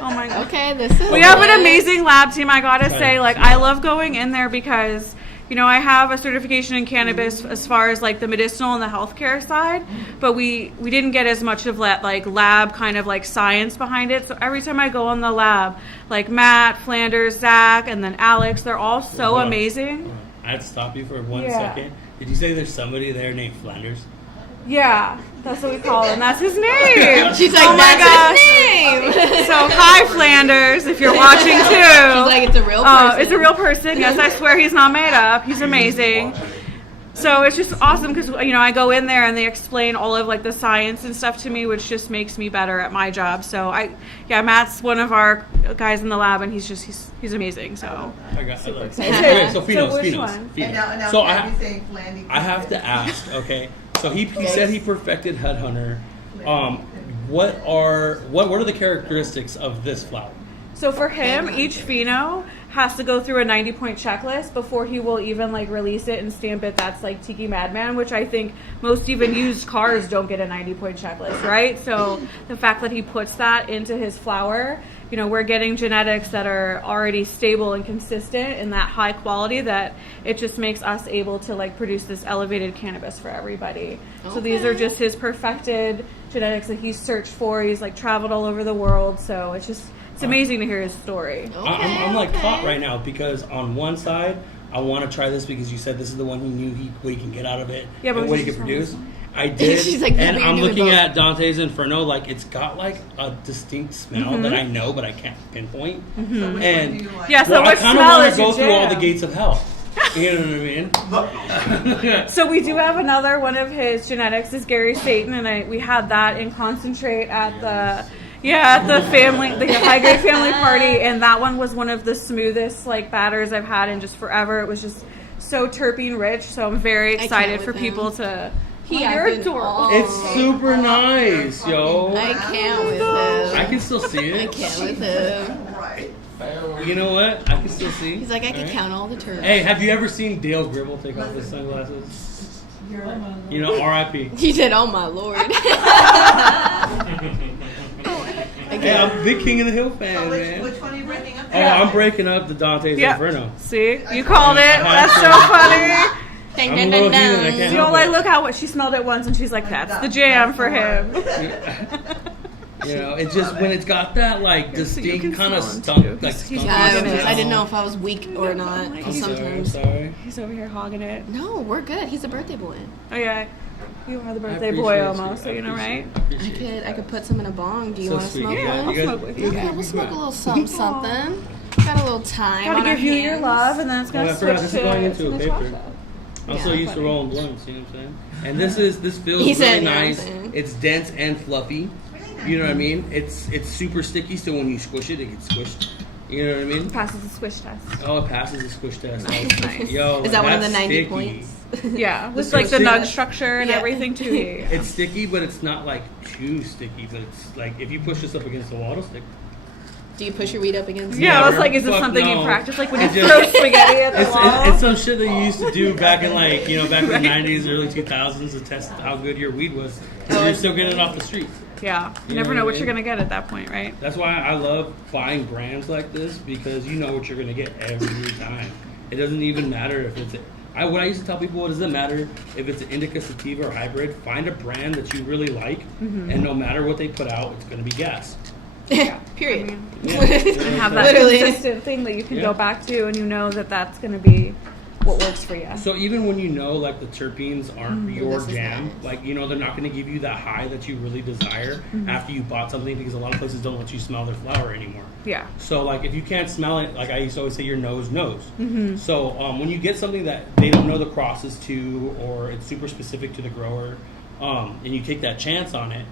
Oh my god. Okay, this is. We have an amazing lab team. I gotta Right. say, like, I love going in there because, you know, I have a certification in cannabis as far as like the medicinal and the healthcare side, but we didn't get as much of that like lab kind of like science behind it. So every time I go in the lab, like Matt, Flanders, Zach, and then Alex, they're all so Wow. amazing. I had to stop you for one Yeah. second. Did you say there's somebody there named Flanders? Yeah, that's what we call him. That's his name. She's like, oh my that's gosh. his name. So hi Flanders, if you're watching too. She's like, it's a real person. It's a real person. Yes, I swear he's not made up. He's amazing. So it's just awesome because, you know, I go in there and they explain all of like the science and stuff to me, which just makes me better at my job. So Matt's one of our guys in the lab, and he's amazing. So I got. I love excited. Okay, so So Phenos, which Phenos, one? Phenos. And now So Candy's saying Flandy. I have to ask. Okay, so he said he perfected Headhunter. What are the characteristics of this flower? So for him, each pheno has to go through a 90-point checklist before he will even like release it and stamp it. That's like Tiki Madman, which I think most even used cars don't get a 90-point checklist, right? So the fact that he puts that into his flower, you know, we're getting genetics that are already stable and consistent in that high quality that it just makes us able to like produce this elevated cannabis for everybody. So these are just his perfected genetics that he's searched for. He's like traveled all over the world, so it's amazing to hear his story. I'm like caught right now because on one side I want to try this because you said this is the one he knew what he can get out of it Yeah, but and what he just could tell produce. us. I did, She's like, and "Maybe I'm you're doing looking both." at Dante's Inferno. Like it's got like a distinct smell that I know, but I can't pinpoint. So which one do And you like? Yeah, so well, I what kind of smell want is to go your through all the jam? gates of hell. You know what I mean? So we do have another one of his genetics is Gary Satan, and we had that in concentrate at the high grade family party, and that one was one of the smoothest like batters I've had in just forever. It was just so terpene rich. So I'm very excited with for him. people to. He You're has been adorable. all- It's super nice, yo. I can't with I him. can still see I it. can't with him. Right. You know what? I can still see. He's like, I can Alright. count all the turtles. Hey, have you ever seen Dale Gribble take off his sunglasses? You know, R.I.P. He did, oh my lord. I Hey, I'm a big King of the Hill fan, So man. which one are you breaking up? Oh, I'm breaking up the Dante's Yeah. Inferno. See, you called it. That's so funny. Ding, I'm ding, a little ding, heathen, I ding. can't You know, help like it. look how she smelled it once, and she's like, "That's the jam for him." You know, it's just when it's got that like Yes, you distinct can kind of smell him, stunk, too. like He's stunk. Yeah, I, hogging it. I didn't know if I was weak or not. I'm Because Sorry, sometimes. sorry. He's over here hogging it. No, we're good. He's a birthday boy. Oh yeah, you are the I birthday appreciate boy you. almost, so I you know, right? appreciate I could put some in a bong. Do you So want to sweet. smoke Yeah, one? I'll you guys- smoke with you. Okay, we'll smoke a little something, something. Got a little time. Gotta on our give you your hands. love, and then it's Oh, gonna I switch forgot this is going into a to paper. Natasha. I'm so Yeah, used to rolling blunts, you know what I'm saying? And this feels He really said, yeah, I'm nice. saying. It's dense and fluffy. You know what I mean? It's super sticky, so when you squish it, it gets squished. You know what I mean? Passes the squish test. Oh, it passes the squish test. Nice. Yo, Is that one of the that's 90 sticky. points? Yeah, with So like the sticky. nug structure and Yeah. everything too. Yeah. It's sticky, but it's not like too sticky. But it's like if you push this up against the wall, it'll stick. Do you push your weed up against Yeah, I was Never. like, is this Fuck something no. you practice? Like when you It just- throw spaghetti at the wall? It's some shit that you used to do back in like back in the 90s, early 2000s to test how good your weed was. So you're still getting it off the street. Yeah, you You never know know what what I you're mean? gonna get at that point, right? That's why I love buying brands like this because you know what you're gonna get every time. It doesn't even matter if it's. What I used to tell people, it doesn't matter if it's an indica, sativa, or hybrid. Find a brand that you really like, and no matter what they put out, it's gonna be gas. Period. Yeah. And have that Literally. consistent thing that you can Yeah. go back to, and you know that that's gonna be what works for you. So even when you know like the terpenes aren't your This is jam, nice. like they're not going to give you that high that you really desire after you bought something because a lot of places don't let you smell their flower anymore. Yeah. So like if you can't smell it, like I used to always say, your nose knows. So when you get something that they don't know the crosses to, or it's super specific to the grower, and you take that chance on it,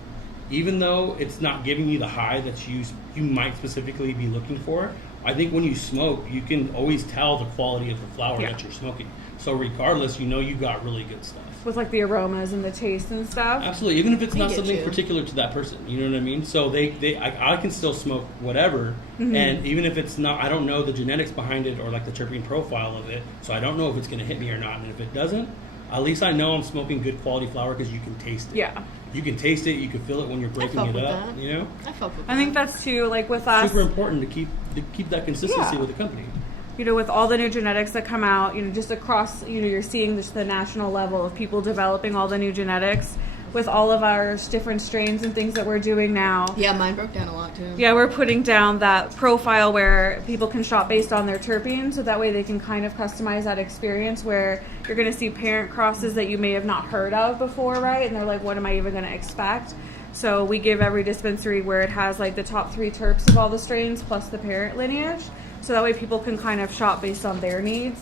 even though it's not giving you the high that you might specifically be looking for, I think when you smoke, you can always tell the quality of the flower Yeah. that you're smoking. So regardless, you know you got really good stuff. With like the aromas and the taste and stuff. Absolutely, even if it's I not get something you. particular to that person, you know what I mean. So I can still smoke whatever, and even if it's not, I don't know the genetics behind it or like the terpene profile of it, so I don't know if it's going to hit me or not. And if it doesn't, at least I know I'm smoking good quality flower because you can taste it. Yeah. You can taste it. You can feel it when you're breaking fuck it with up. that. You know, I fuck with I think that. that's too like with us. super important to keep that consistency Yeah. with the company. You know, with all the new genetics that come out, you know, just across, you know, you're seeing just the national level of people developing all the new genetics with all of our different strains and things that we're doing now. Yeah, mine broke down a lot too. Yeah, we're putting down that profile where people can shop based on their terpenes, so that way they can kind of customize that experience where you're going to see parent crosses that you may have not heard of before, right? And they're like, what am I even going to expect? So we give every dispensary where it has like the top 3 terps of all the strains plus the parent lineage, so that way people can kind of shop based on their needs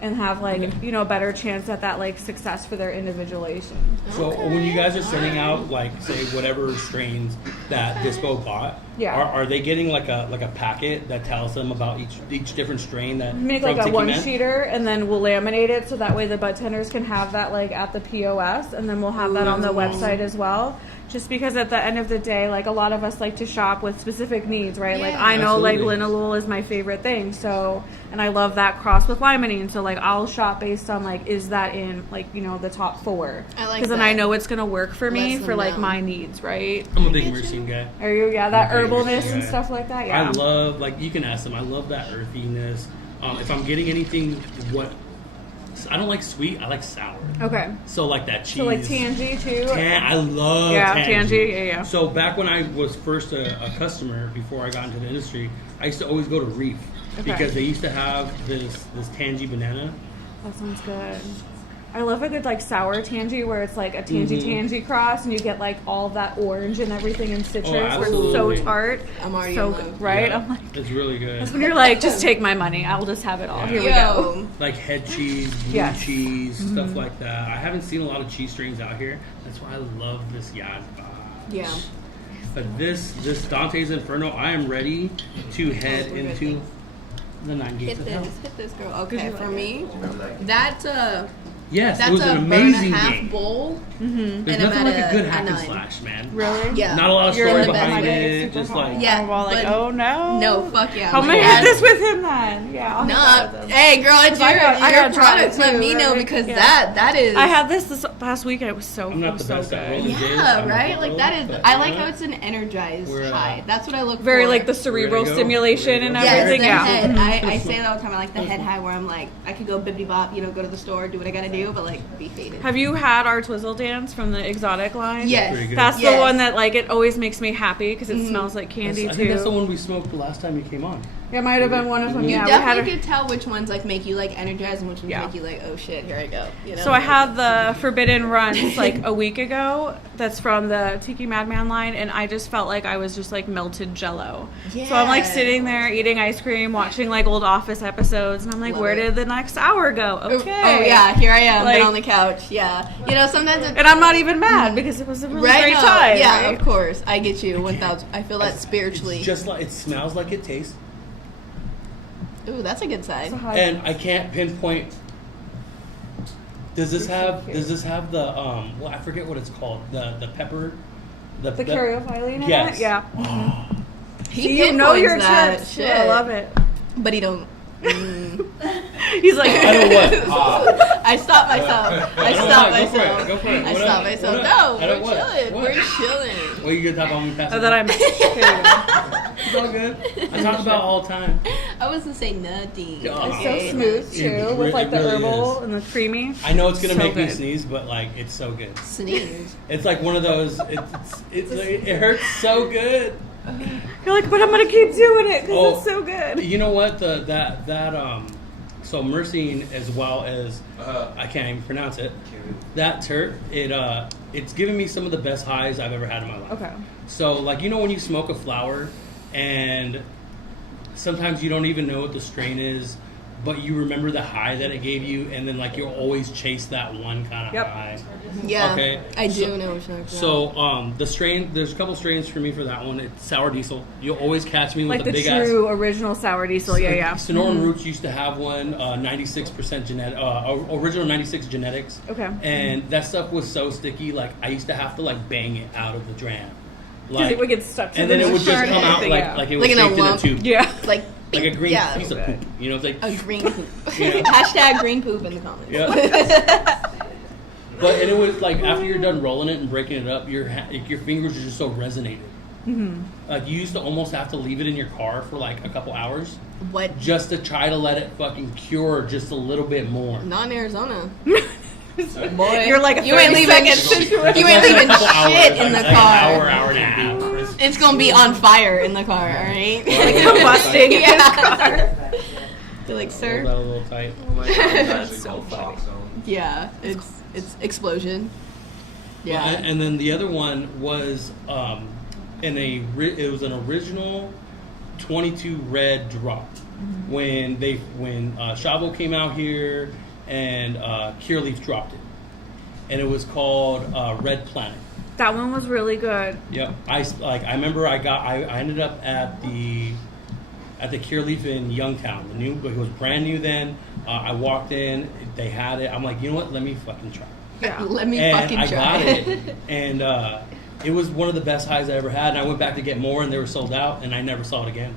and have like, you know, a better chance at that like success for their individualization. So when you guys are sending out like say whatever strains that Dispo bought, Yeah. are they getting like a packet that tells them about each different strain that Make from like a Tiki one Man? sheeter and then we'll laminate it so that way the bud tenders can have that like at the POS, and then we'll have that on the website as well. Just because at the end of the day, like a lot of us like to shop with specific needs, right? Like Yeah. I know like Absolutely. linalool is my favorite thing, so, and I love that cross with limonene, so like I'll shop based on like, is that in like, you know, the top 4? I like Because then that. I know it's gonna work for me Lets for them like know. my needs, right? I'm a big get you. myrcene guy. Are you? Yeah, that Okay, herbalness and yeah. stuff like that. Yeah. I love, like, you can ask them. I love that earthiness. If I'm getting anything, I don't like sweet. I like sour. Okay. So like that cheese. So like Tangy too. I love Yeah, Tangy. Tangy, yeah. So back when I was first a customer before I got into the industry, I used to always go to Reef Okay. because they used to have this Tangy banana. That sounds good. I love a good like sour Tangy where it's like a Tangy Mm-hmm. Tangy cross and you get like all that orange and everything in citrus where it's absolutely. so tart. I'm already So in good, love. right? Yeah, I'm like, it's really good. that's when you're like, just take my money. I'll just have it all. Here we go. Yo, Like head cheese, blue Yes. cheese, stuff like that. I haven't seen a lot of cheese strains out here. That's why I love this Yazba. yeah. But this Dante's Inferno, I am ready to head we're good. into the 9 gates Hit of hell. this, girl. Okay, for me, that Yes, That's it was a an burn amazing and a half game. bowl. There's and nothing I'm like at a good a hack and 9. slash, man. Really? Yeah. Not a lot of You're story the best. behind I get it. super Just hot. like Yeah. I'm all like, but- oh no. No, fuck yeah. How am I Like, hit this with him then? Yeah. I'll hit that Nah, with him. hey girl, it's I got your tried product. it Let too, me know right? because Yeah. that is. I had this past weekend. It was so, I'm not the so best at good. rolling. Yeah, right. Like that is. But, I you like know, how it's an energized we're, high. That's what I look Very for. like the We're cerebral gonna go. stimulation We're and gonna go. everything. the Yeah. head. I say that all the time. I like the head high where I'm like, I could go bibbidi bop, go to the store, do what I gotta do, but like be faded. Have you had our Twizzle Dance from the exotic line? Yes. Pretty good. That's the Yes. one that like it always makes me happy because it smells like candy I too. think that's the one we smoked the last time you came on. It might have been one of them. You Yeah, You we had definitely a, could tell which ones like make you like energized and which ones Yeah. make you like, oh shit, here I go. So I had the Forbidden Runs like a week ago. That's from the Tiki Madman line, and I just felt like I was just like melted Jello. So I'm like Yeah. sitting there eating ice cream, watching like old Office episodes, and I'm like, Love where it. did the next hour go? Okay. Oh yeah, here I am Like- on the couch. Yeah, sometimes it's And I'm not even mad because it was a really right. great no, time. yeah, right? of course, I get you 1,000. I feel that It's spiritually. just like it smells like it tastes, Ooh, that's a good sign. So high. and I can't pinpoint. Does this have the well, I forget what it's called, the pepper, The caryophyllene in Yes. it? Yeah. He You know your that chips. shit. I love it. But he don't. He's like, I don't what. I stopped myself. I don't stopped want- go for it, myself. go for it. I What stopped up? myself. What No, up? I we're don't what? chilling. What? We're chilling. What are you gonna talk about when we pass oh, it that on? I'm. Here you It's all good. I talk about all the time. I wasn't saying nothing. Yeah. go. Okay? So smooth It too, with like the really herbal is. and the creamy. I know it's gonna So make me good. sneeze, but like it's so good. Sneeze. It's like one of those. It's like, it hurts so good. You're like, but I'm gonna keep doing it because Oh, it's so good. You know what? So Myrcene, as well as I can't even pronounce it. That terp, it's given me some of the best highs I've ever had in my life. Okay. So like when you smoke a flower, and sometimes you don't even know what the strain is, but you remember the high that it gave you, and then like you'll always chase that one kind of Yep. high. Yeah. Okay, I do so- know what you're talking about. So the strain, there's a couple strains for me for that one. It's sour diesel. You'll always catch me with Like a the big true original sour diesel. Yeah, yeah. Sonoran Roots used to have one, 96% genetic, original 96 genetics. Okay. And that stuff was so sticky, like I used to have to like bang it out of the dram. Because it would get stuck to and the then it would just shirt come and out everything, like yeah. like it was Like in a shaped in a lump. tube. Yeah. like Like a green yeah, piece of poop. You know, it's like a green poop. Yeah. Hashtag green poop in the comments. Yeah. But and it was like after you're done rolling it and breaking it up, your fingers are just so resonated. Mm-hmm. Like you used to almost have to leave it in your car for like a couple hours What? just to try to let it fucking cure just a little bit more. Not in Arizona. Boy, You're like a you ain't 30 leaving. second You ain't leaving Couple shit hours, in the like an car. hour and a half. It's gonna be on fire in the car. All right. Like combusting in his Yeah. car. You're like, Hold sir. that a little tight. That's so funny. Yeah, it's explosion. Well, Yeah. and then the other one was it was an original 22 red drop when Chavo came out here and Cure Leaf dropped it, and it was called Red Planet. That one was really good. Yep. I remember I ended up at the Cure Leaf in Youngtown. It was brand new then. I walked in, they had it. I'm like, you know what? Let me fucking try. Yeah. Let me And fucking I try got it, and it was one of the best highs I ever had. And I went back to get more, and they were sold out, and I never saw it again.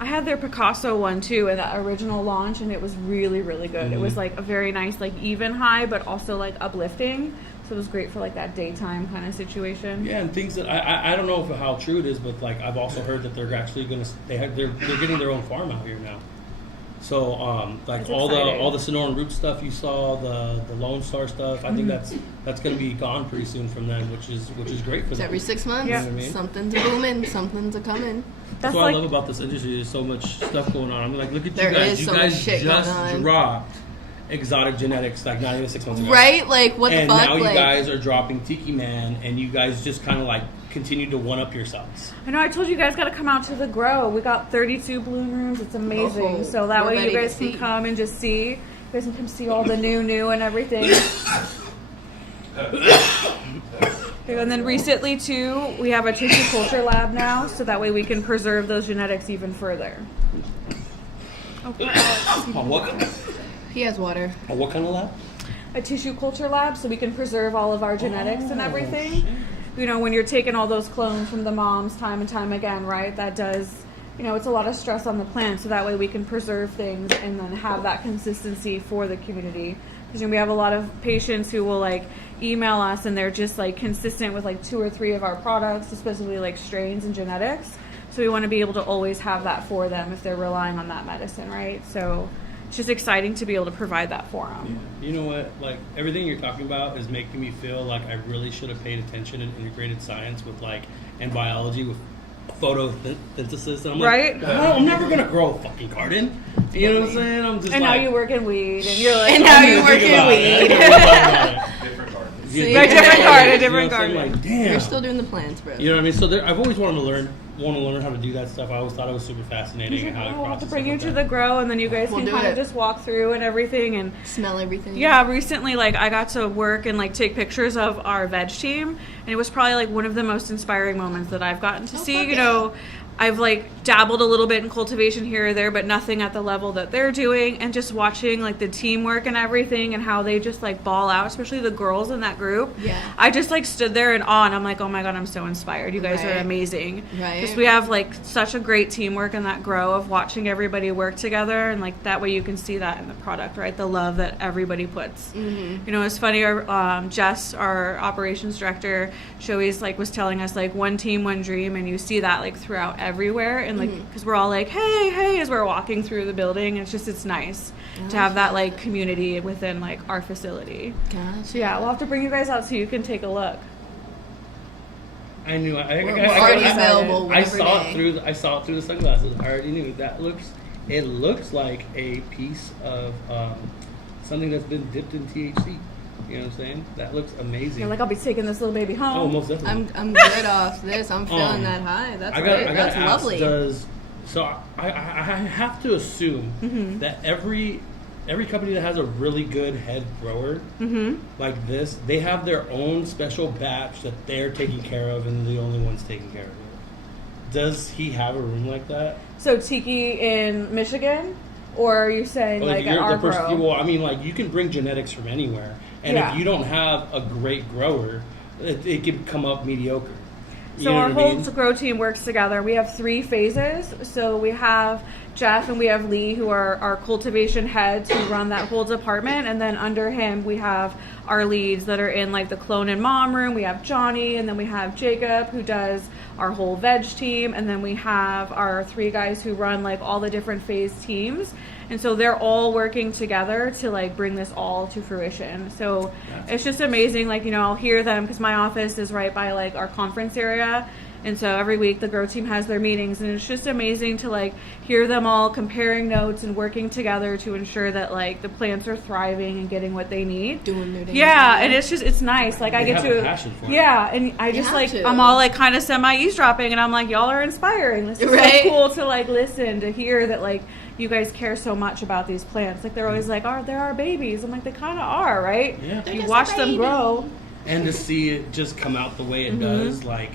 I had their Picasso one too in that original launch, and it was really, really good. It was like a very nice, like even high, but also like uplifting. So it was great for like that daytime kind of situation. Yeah, and things that I don't know how true it is, but like I've also heard that they're actually they're getting their own farm out here now. So like That's all exciting. the Sonoran Root stuff you saw, the Lone Star stuff, I think that's going to be gone pretty soon from them, which is great for It's them. every 6 months. Yeah. You know what I mean? Something's a booming. Something's a coming. That's That's what like I love about this industry. There's so much stuff going on. I'm like, look at There you guys. is You so guys much shit just going on. dropped Exotic Genetics like not even 6 months ago. Right? Like what And the fuck? now you Like guys are dropping Tiki Man, and you guys just kind of like continue to one up yourselves. I know I told you guys got to come out to the grow. We got 32 bloom rooms. It's amazing. Oh, So that we're way you ready to guys can see. come and just see. You guys can come see all the new and everything. Okay, and then recently too, we have a tissue culture lab now, so that way we can preserve those genetics even further. Oh, On what he has water. kind of lab? a tissue culture lab so we can preserve all of our genetics and everything. You know, when you're taking all those clones from the moms time and time again, right? That does, you know, it's a lot of stress on the plant. So that way we can preserve things and then have that consistency for the community. Because, you know, we have a lot of patients who will like email us and they're just like consistent with like 2 or 3 of our products, especially like strains and genetics. So we want to be able to always have that for them if they're relying on that medicine, right? So it's just exciting to be able to provide that for them. Yeah. You know what? Like, everything you're talking about is making me feel like I really should have paid attention in integrated science with, like, and biology with photosynthesis. And I'm like, Right? oh, I'm never going to grow a fucking garden. You know what I'm saying? I'm just And now like, you work in weed, and you're like, And now I'm you gonna work think in about it. weed. I'm gonna think about it. Different gardens. See? A different garden, a You different know what I'm saying? garden. Like, damn. You're still doing the plants, bro. You know what I mean? So I've always wanted to learn how to do that stuff. I always thought it was super fascinating. And how I'll have to process bring you stuff to like the that. grow, and then you guys We'll can do kind of it. just walk through and everything. And Smell everything. yeah, recently, like, I got to work and like take pictures of our veg team, and it was probably like one of the most inspiring moments that I've gotten to see. fuck You yeah. know, I've like dabbled a little bit in cultivation here or there, but nothing at the level that they're doing. And just watching like the teamwork and everything, and how they just like ball out, especially the girls in that group. Yeah. I just like stood there in awe, and I'm like, oh my god, I'm so inspired. You guys are Right. amazing. Right. Because we have like such a great teamwork in that grow of watching everybody work together, and like that way you can see that in the product, right? The love that everybody puts. Mm-hmm. You know, it's funny. Our Jess, our operations director, she always like was telling us like one team, one dream, and you see that like throughout everywhere, and like because we're all like hey as we're walking through the building. It's nice to have that like community within like our facility. Gotcha. So yeah, we'll have to bring you guys out so you can take a look. I knew. We're already available. I whatever saw day. it through. I saw it through the sunglasses. I already knew that looks. It looks like a piece of something that's been dipped in THC. You know what I'm saying? That looks amazing. You're like, I'll be taking this little baby home. oh, most definitely. I'm good off this. I'm feeling Um, that high. That's I great. got That's to ask. lovely. So I have to assume that every company that has a really good head grower like this, they have their own special batch that they're taking care of, and they're the only ones taking care of it. Does he have a room like that? So Tiki in Michigan, or are you saying like at our grow? Well, I mean, like, you can bring genetics from anywhere, and Yeah. if you don't have a great grower, it can come up mediocre. You So know our what I whole mean? grow team works together. We have 3 phases. So we have Jeff and we have Lee, who are our cultivation heads who run that whole department. And then under him, we have our leads that are in like the clone and mom room. We have Johnny, and then we have Jacob, who does our whole veg team. And then we have our 3 guys who run like all the different phase teams. And so they're all working together to like bring this all to fruition. So it's just amazing. Like, you know, I'll hear them because my office is right by like our conference area. And so every week the grow team has their meetings, and it's just amazing to like hear them all comparing notes and working together to ensure that like the plants are thriving and getting what they need. Doing their thing. Yeah, and it's nice. Like I They get have a to, passion for it. yeah, and I You just have like to. I'm all like kind of semi eavesdropping, and I'm like, y'all are inspiring. This is Right. so cool to like listen to hear that like you guys care so much about these plants. Like they're always like, they're our babies. I'm like, they kind of are, right? Yeah. They're You just watch a them baby. grow. And to see it just come out the way it does, like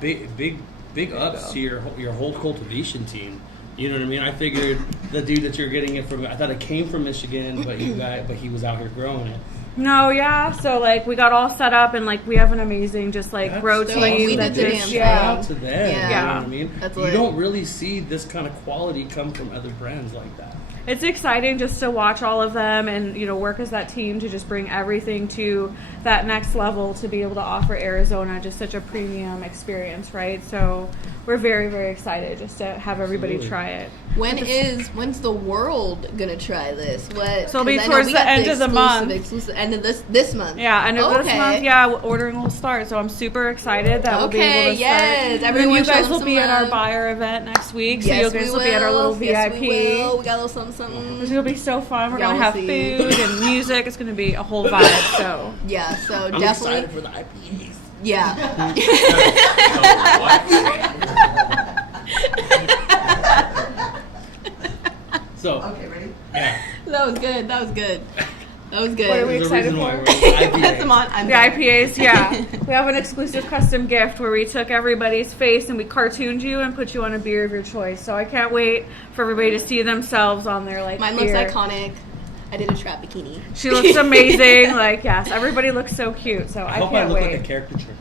big ups to your whole cultivation team. You know what I mean? I figured the dude that you're getting it from, I thought it came from Michigan, but he was out here growing it. No, yeah. So like we got all set up, and like we have an amazing just like That's grow dope. team Like, we that did the just damn Shout out yeah. to them. Yeah. You know what I mean? That's you lit. don't really see this kind of quality come from other brands like that. It's exciting just to watch all of them and, you know, work as that team to just bring everything to that next level to be able to offer Arizona just such a premium experience, right? So we're very, very excited just to have everybody Absolutely. try it. When's the world gonna try this? What? So it'll be 'cause I know towards we the got end of the month. Exclusive end of this month. Yeah, and this Okay. month, ordering will start. So I'm super excited that we'll be Okay, able to yes, start. And then everyone you show guys them will some be at our love. buyer event next week. So Yes, you guys will be at our little Yes, VIP. we will. We got a little something, something. It's gonna be so fun. We're Y'all gonna will have see. food and music. It's gonna be a whole vibe. So Yeah, so I'm definitely. excited for the IPAs. Yeah. So, Okay, ready? yeah. That was good. That was good. That was good. What are we There's a excited reason why for? we're IPA. Put them on. I'm the done. IPAs, yeah. We have an exclusive custom gift where we took everybody's face and we cartooned you and put you on a beer of your choice. So I can't wait for everybody to see themselves on their like Mine looks beer. iconic. I did a trap bikini. She looks amazing. Like, yes, everybody looks so cute. So I hope I can't look wait. like a caricature.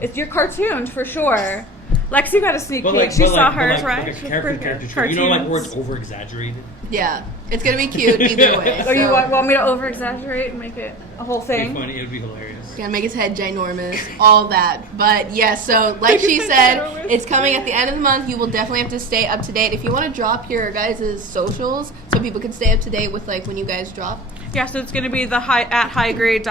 It's your cartoon for sure. Lexi got a sneak But peek. like, she but saw like, hers, but like, right? like a She's character, pretty- caricature. You know, like where it's cartoons. over exaggerated. Yeah, it's gonna be cute either way. Oh, you so- want me to over exaggerate and make it a whole It'd be thing? funny. It'd be hilarious. Gonna make his head ginormous, all that. But yeah, so like she said, it's coming at the end of the month. You will definitely have to stay up to date. If you want to drop your guys' socials so people can stay up to date with like when you guys drop. Yeah, so it's going to be the highgrade.az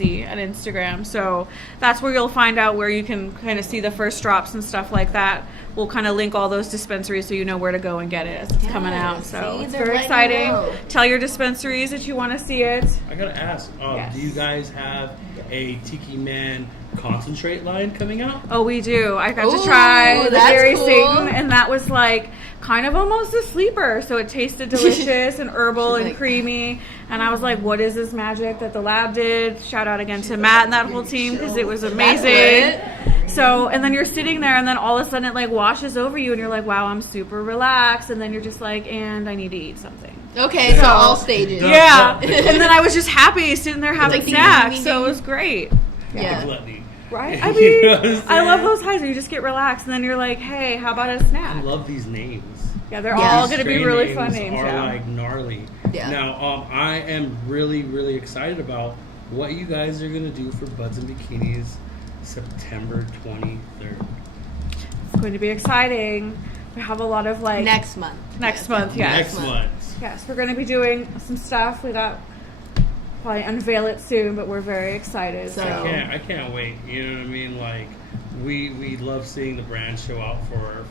on Instagram. So that's where you'll find out where you can kind of see the first drops and stuff like that. We'll kind of link all those dispensaries so you know where to go and get it as it's coming out. So see, it's they're very letting you exciting. know. Tell your dispensaries that you want to see it. I gotta ask. Yes. Do you guys have a Tiki Man concentrate line coming out? Oh, we do. I got Ooh, to try the that's Dairy cool. Satan, and that was like kind of almost a sleeper. So it tasted delicious and herbal She's and like- creamy. And I was like, what is this magic that the lab did? Shout out again to Matt and that whole team because it was amazing. So, and then you're sitting there, and then all of a sudden it like washes over you, and you're like, wow, I'm super relaxed. And then you're just like, and I need to eat something. Okay, so all stages. Yeah. And then I was just happy sitting there having like ding, snacks. ding, So ding. it was great. Yeah. The gluttony. Right? I You know what mean, I'm I love saying? those highs where you just get relaxed, and then you're like, hey, how about a I snack? love these names. Yeah, they're Yeah. all These going to be strain really fun names. Are Yeah. like gnarly. Yeah. Now, I am really, really excited about what you guys are gonna do for Buds and Bikinis September 23rd. It's going to be exciting. We have a lot of like Next month. Next month, yeah. Next month. Yes, we're going to be doing some stuff. We got probably unveil it soon, but we're very excited. So- So I can't wait. You know what I mean? Like, we love seeing the brand show out for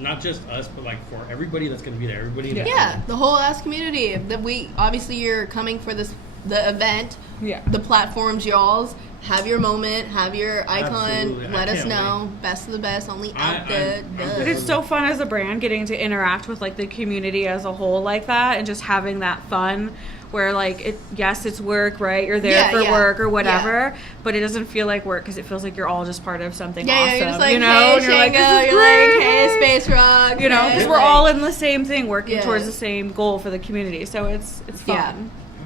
not just us, but like for everybody that's gonna be there. Everybody. in the Yeah, the whole ass community. That we obviously you're coming for the event. yeah. The platform's y'all's. Have your moment. Have your icon. Absolutely. I Let us can't know. Best of the best. Only I- out I'm- the. I'm But it's so fun as a brand getting to interact with like the community as a whole like that, and just having that fun where like it's work, right? You're there Yeah, for yeah. work or whatever, but it doesn't feel like work because it feels like you're all just part of something Yeah, awesome. you're just like, you know, hey, and you're like, Shango, this is you're like, great. hey, Space Rock. You know, because hey, we're like- all in the same thing, working Yeah. towards the same goal for the community. So it's fun. Yeah.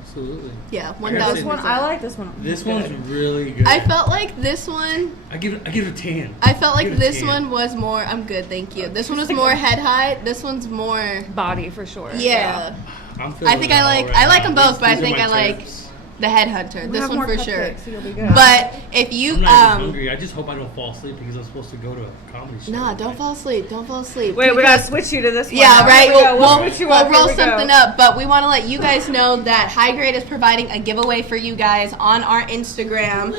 Absolutely. Yeah, I gotta 1,000%. say, This one, I like this one. This Good. one's really good. I felt like this one. I give it a 10. I felt like Give it a this 10. one was more. I'm good, thank you. This one was more head height. This one's more. body for sure. Yeah, I'm feeling I think it I all like. right I like now. them both, but I These are think my I like tips. the headhunter. We'll This have one more for cupcakes, sure. so you'll be good. But if you I'm not even hungry. I just hope I don't fall asleep because I'm supposed to go to a comedy show. Nah, don't fall asleep. Don't fall asleep. Wait, we gotta Because- switch you to this one. Yeah, now. right. Here we go. We'll switch you we'll up. Here roll we go. something up, but we want to let you guys know that High Grade is providing a giveaway for you guys on our Instagram.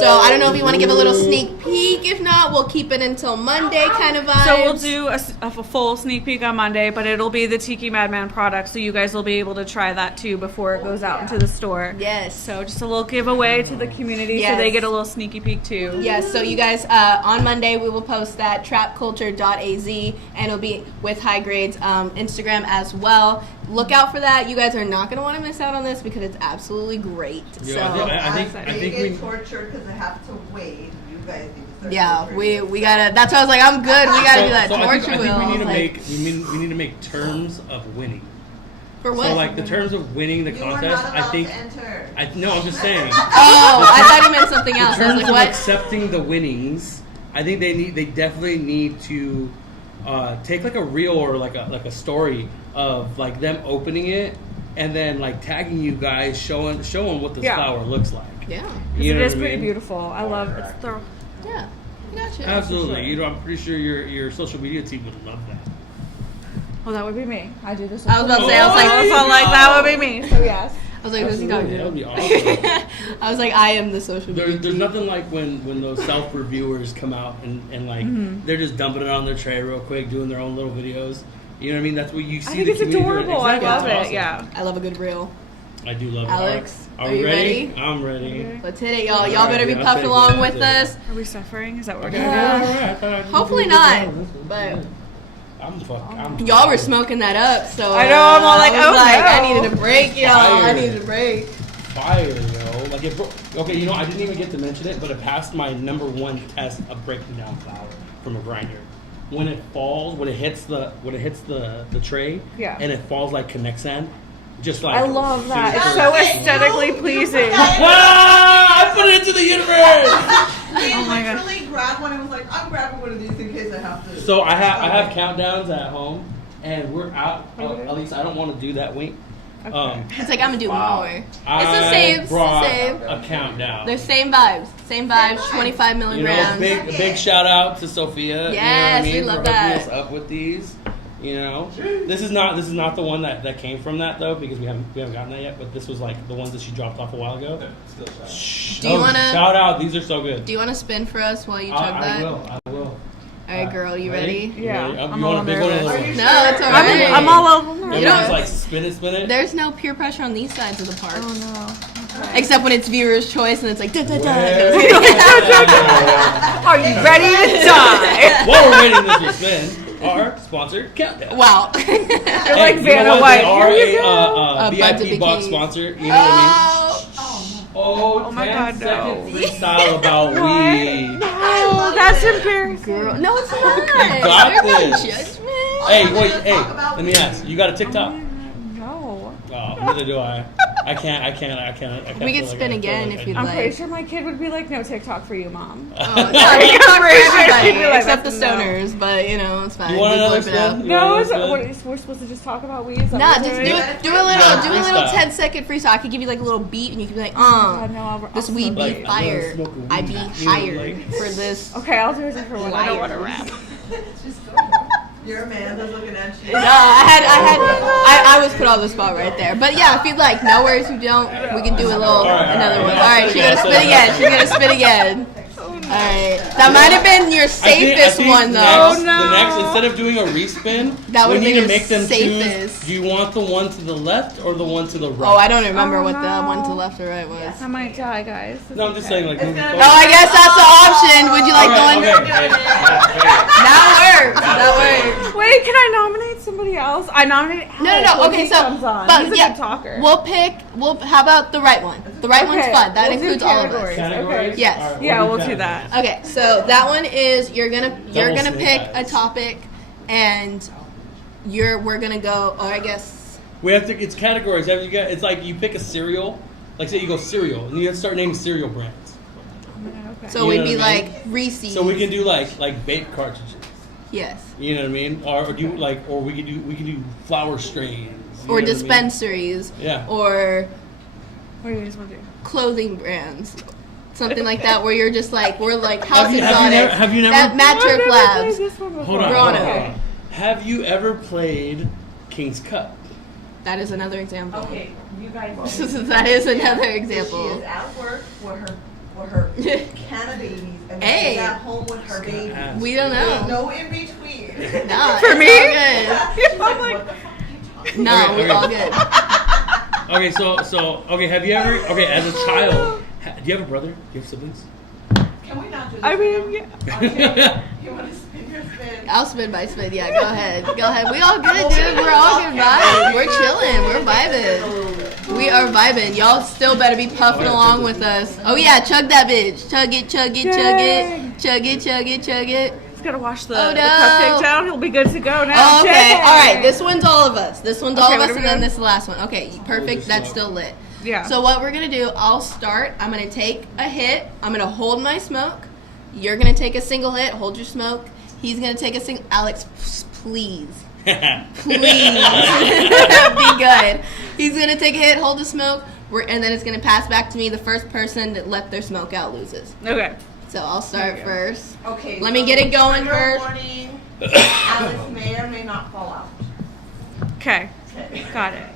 So I don't know if you want to give a little sneak peek. If not, we'll keep it until Monday, kind of vibes. So we'll do a full sneak peek on Monday, but it'll be the Tiki Madman product, so you guys will be able to try that too before it goes out into the store. Yes. So just a little giveaway to the community, so Yes. they get a little sneaky peek too. Yes, so you guys, on Monday we will post that trapculture.az, and it'll be with High Grade's Instagram as well. Look out for that. You guys are not going to want to miss out on this because it's absolutely great. Yeah, So I think they we. get tortured because they have to wait. You guys need to start yeah, torturing we yourself. gotta. That's why I was like, I'm good. We gotta do that I torture think wheel. we need to like, we need to make terms of winning. for what? So like the terms of winning the You are contest, not I allowed think. to enter. No, I'm just saying. Oh, I thought you meant something else. In I was terms like, of what? accepting the winnings, I think they definitely need to take like a reel or like a story of like them opening it and then like tagging you guys, showing what the Yeah. flower looks like. Yeah, You It know is what I pretty mean? beautiful. I love it. It's the yeah. I gotcha. Absolutely. You know, I'm pretty sure your social media team would love that. Oh, that would be me. I do this. I was about to say, I was like, I felt like that would be me. So yes. I was like, who's he talking That would be to? awesome. I was like, I am the social media. There's nothing like when those self reviewers come out and like Mm-hmm. they're just dumping it on their tray real quick, doing their own little videos. You know what I mean? That's what you see. I think the it's community doing. adorable. I Exactly. love It's it. awesome. Yeah. I love a good reel. I do love Alex, it. Are are we you ready? ready? I'm ready. Let's hit it, y'all. Y'all better be Yeah, I'll puffing take along that. with us. Are we suffering? Is that what we're doing? Yeah. Hopefully not, but I'm y'all were smoking that up, so I know, I'm all like, I was oh, like, no. I needed a break, y'all. I Fire. needed a break. fire, yo. Like it okay, you know, I didn't even get to mention it, but it passed my #1 test of breaking down flour from a grinder. When it falls, when it hits the tray, Yeah. and it falls like Connect Sand, Just like I love that. It's super- so aesthetically pleasing. Ah, I put it into the universe. He Oh my God. literally grabbed one and was like, I'm grabbing one of these in case I have to. So I have countdowns at home, and we're out. At least I don't want to do that wink. It's like I'm gonna do more. It's the I same. It's the brought same. a countdown. They're same vibes. Same vibes. 25 You know, milligrams. big shout out to Sophia. Yes, you we know what I mean, love for hooking that. us up with these. You know, this is not the one that came from that though, because we haven't gotten that yet. But this was like the ones that she dropped off a while ago. Do you wanna- shout out? These are so good. Do you want to spin for us while you chug that? I will. All right, girl, you ready? Yeah, You I'm want all a big one or a nervous. little one? No, it's all right. I'm all over. You You know, don't- it's like spin it. There's no peer pressure on these sides of the park. Oh no. Except when it's viewer's choice and it's like da da da. Are you ready to die? While we're waiting this to spin, our sponsor countdown. Wow. You're Hey, like you know Vanna what? White. They are Here you go. a Buds of VIP box bikinis. sponsor. You know what I mean? Oh, Oh my 10 God, second no. freestyle about weed. No, that's embarrassing. girl. No, it's not. got There's no this. judgment. Hey, wait, hey. Let me ask. You got a TikTok? No. Oh, neither do I. I can't. We feel can like spin I again feel if you'd I'm like. pretty sure my kid would be like, no TikTok for you, Mom. Oh, no, it's not for pretty sure everybody, she'd be like, except the that's a no. stoners, but you know, it's fine. You want We another blurb it out. spin? You No, want is another what, spin? we're supposed to just talk about weed? Is that Nah, what just we're do doing? it. Do a little freestyle. 10-second freestyle. I could give you like a little beat, and you could be like, God, no, I'll this smoke weed Like, be I fire. wanna smoke a I weed. be You know, hired like- for this. Okay, I'll do it for one. I don't want to rap. Your man is looking at you. No, I was put on the spot right there. But yeah, if you'd like, no worries, if you don't, we can do a little another one. All right, she's gonna spin again. She's gonna spin again. All right, that might have been your safest one though. Next, Oh, no. The next, instead of doing a respin, That we would've need been to your make them safest. choose. Do you want the one to the left or the one to the right? Oh, I don't remember Oh, what the no. one to left or right was. I might die, guys. It's No, I'm just okay. saying, like, moving gonna forward. Oh, I guess that's the option. Would you like Alright, going? okay. That works. That works. Wait, can I nominate somebody else? I nominate Alex No. when Okay, he so comes on. but He's a yeah, good talker. We'll. How about the right one? The right one's Okay, fun. That we'll do includes all of us. categories. Categories? Okay. Yes. Alright, Yeah, we'll do categories. that. Okay, so that one is you're gonna Double pick snake a eyes. topic, and we're gonna go. Or I guess We have to. It's categories. Have you got? It's like you pick a cereal. Like say you go cereal, and you have to start naming cereal brands. Okay. so. You We'd know be what I like mean? Reese's. So we can do like vape cartridges. yes, You know what I mean? Or do like, or we can do flower strains. You know or what I mean? dispensaries. Yeah. or What do you guys want to do? clothing brands. Something like that, where you're just like we're like House Have you Exotic. never- have you never- That Matt I've Turk never Labs. played this one before. Hold on. Brawno. hold on. Have you ever played King's Cup? That is another example. Okay, you guys. That is another She is example. at work with her Canna babies, and Hey. she's at home with her babies. We don't There's know. no in between. No, For it's me? all good. She's I'm like, like- what the fuck are you talking No, Okay, we're okay. all good. Okay, so okay. Have you ever? Okay, as a child, do you have a brother? Do you have siblings? about? Can we not do this? I mean, now? yeah. Okay. You want to spin your spin? I'll spin by spin. Yeah, go ahead. Go ahead. We all good, dude. We're all good vibes. We're chilling. We're vibing. We are vibing. Y'all still better be puffing along with us. Oh yeah, chug that bitch. Chug it, chug it, chug Dang. it. Chug it, chug it, chug it. He's got to wash the, Oh, the no. cupcake down. He'll be good to go now. Oh, okay. Dang. All right. This one's all of us. This one's all Okay, of what us, are we and then doing? this is the last one. Okay, perfect. That's still lit. Yeah. So what we're gonna do? I'll start. I'm gonna take a hit. I'm gonna hold my smoke. You're gonna take a single hit. Hold your smoke. He's gonna take a single. Alex, please, please, be good. He's gonna take a hit. Hold the smoke. And then it's gonna pass back to me. The first person that let their smoke out loses. Okay. So I'll start first. Okay. Let me get it going trigger first. warning, Alice may or may not fall out. Okay. Got it.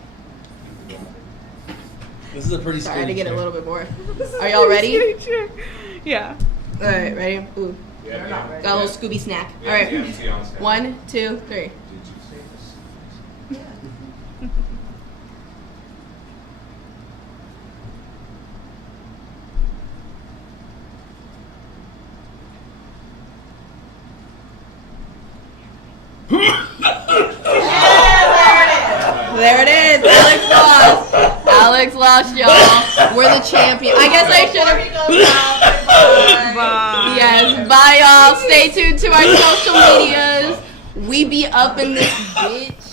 This is a pretty Sorry, I had to scary get a chair. little bit more. Are y'all ready? Yeah. All right, ready? Ooh, They're not ready. got a little Scooby snack. All right, 1, 2, 3. There it is. Alex lost. Alex lost, y'all. We're the champion. I guess I should have. Bye. Yes. Bye, y'all. Stay tuned to our social medias. We be up in this bitch.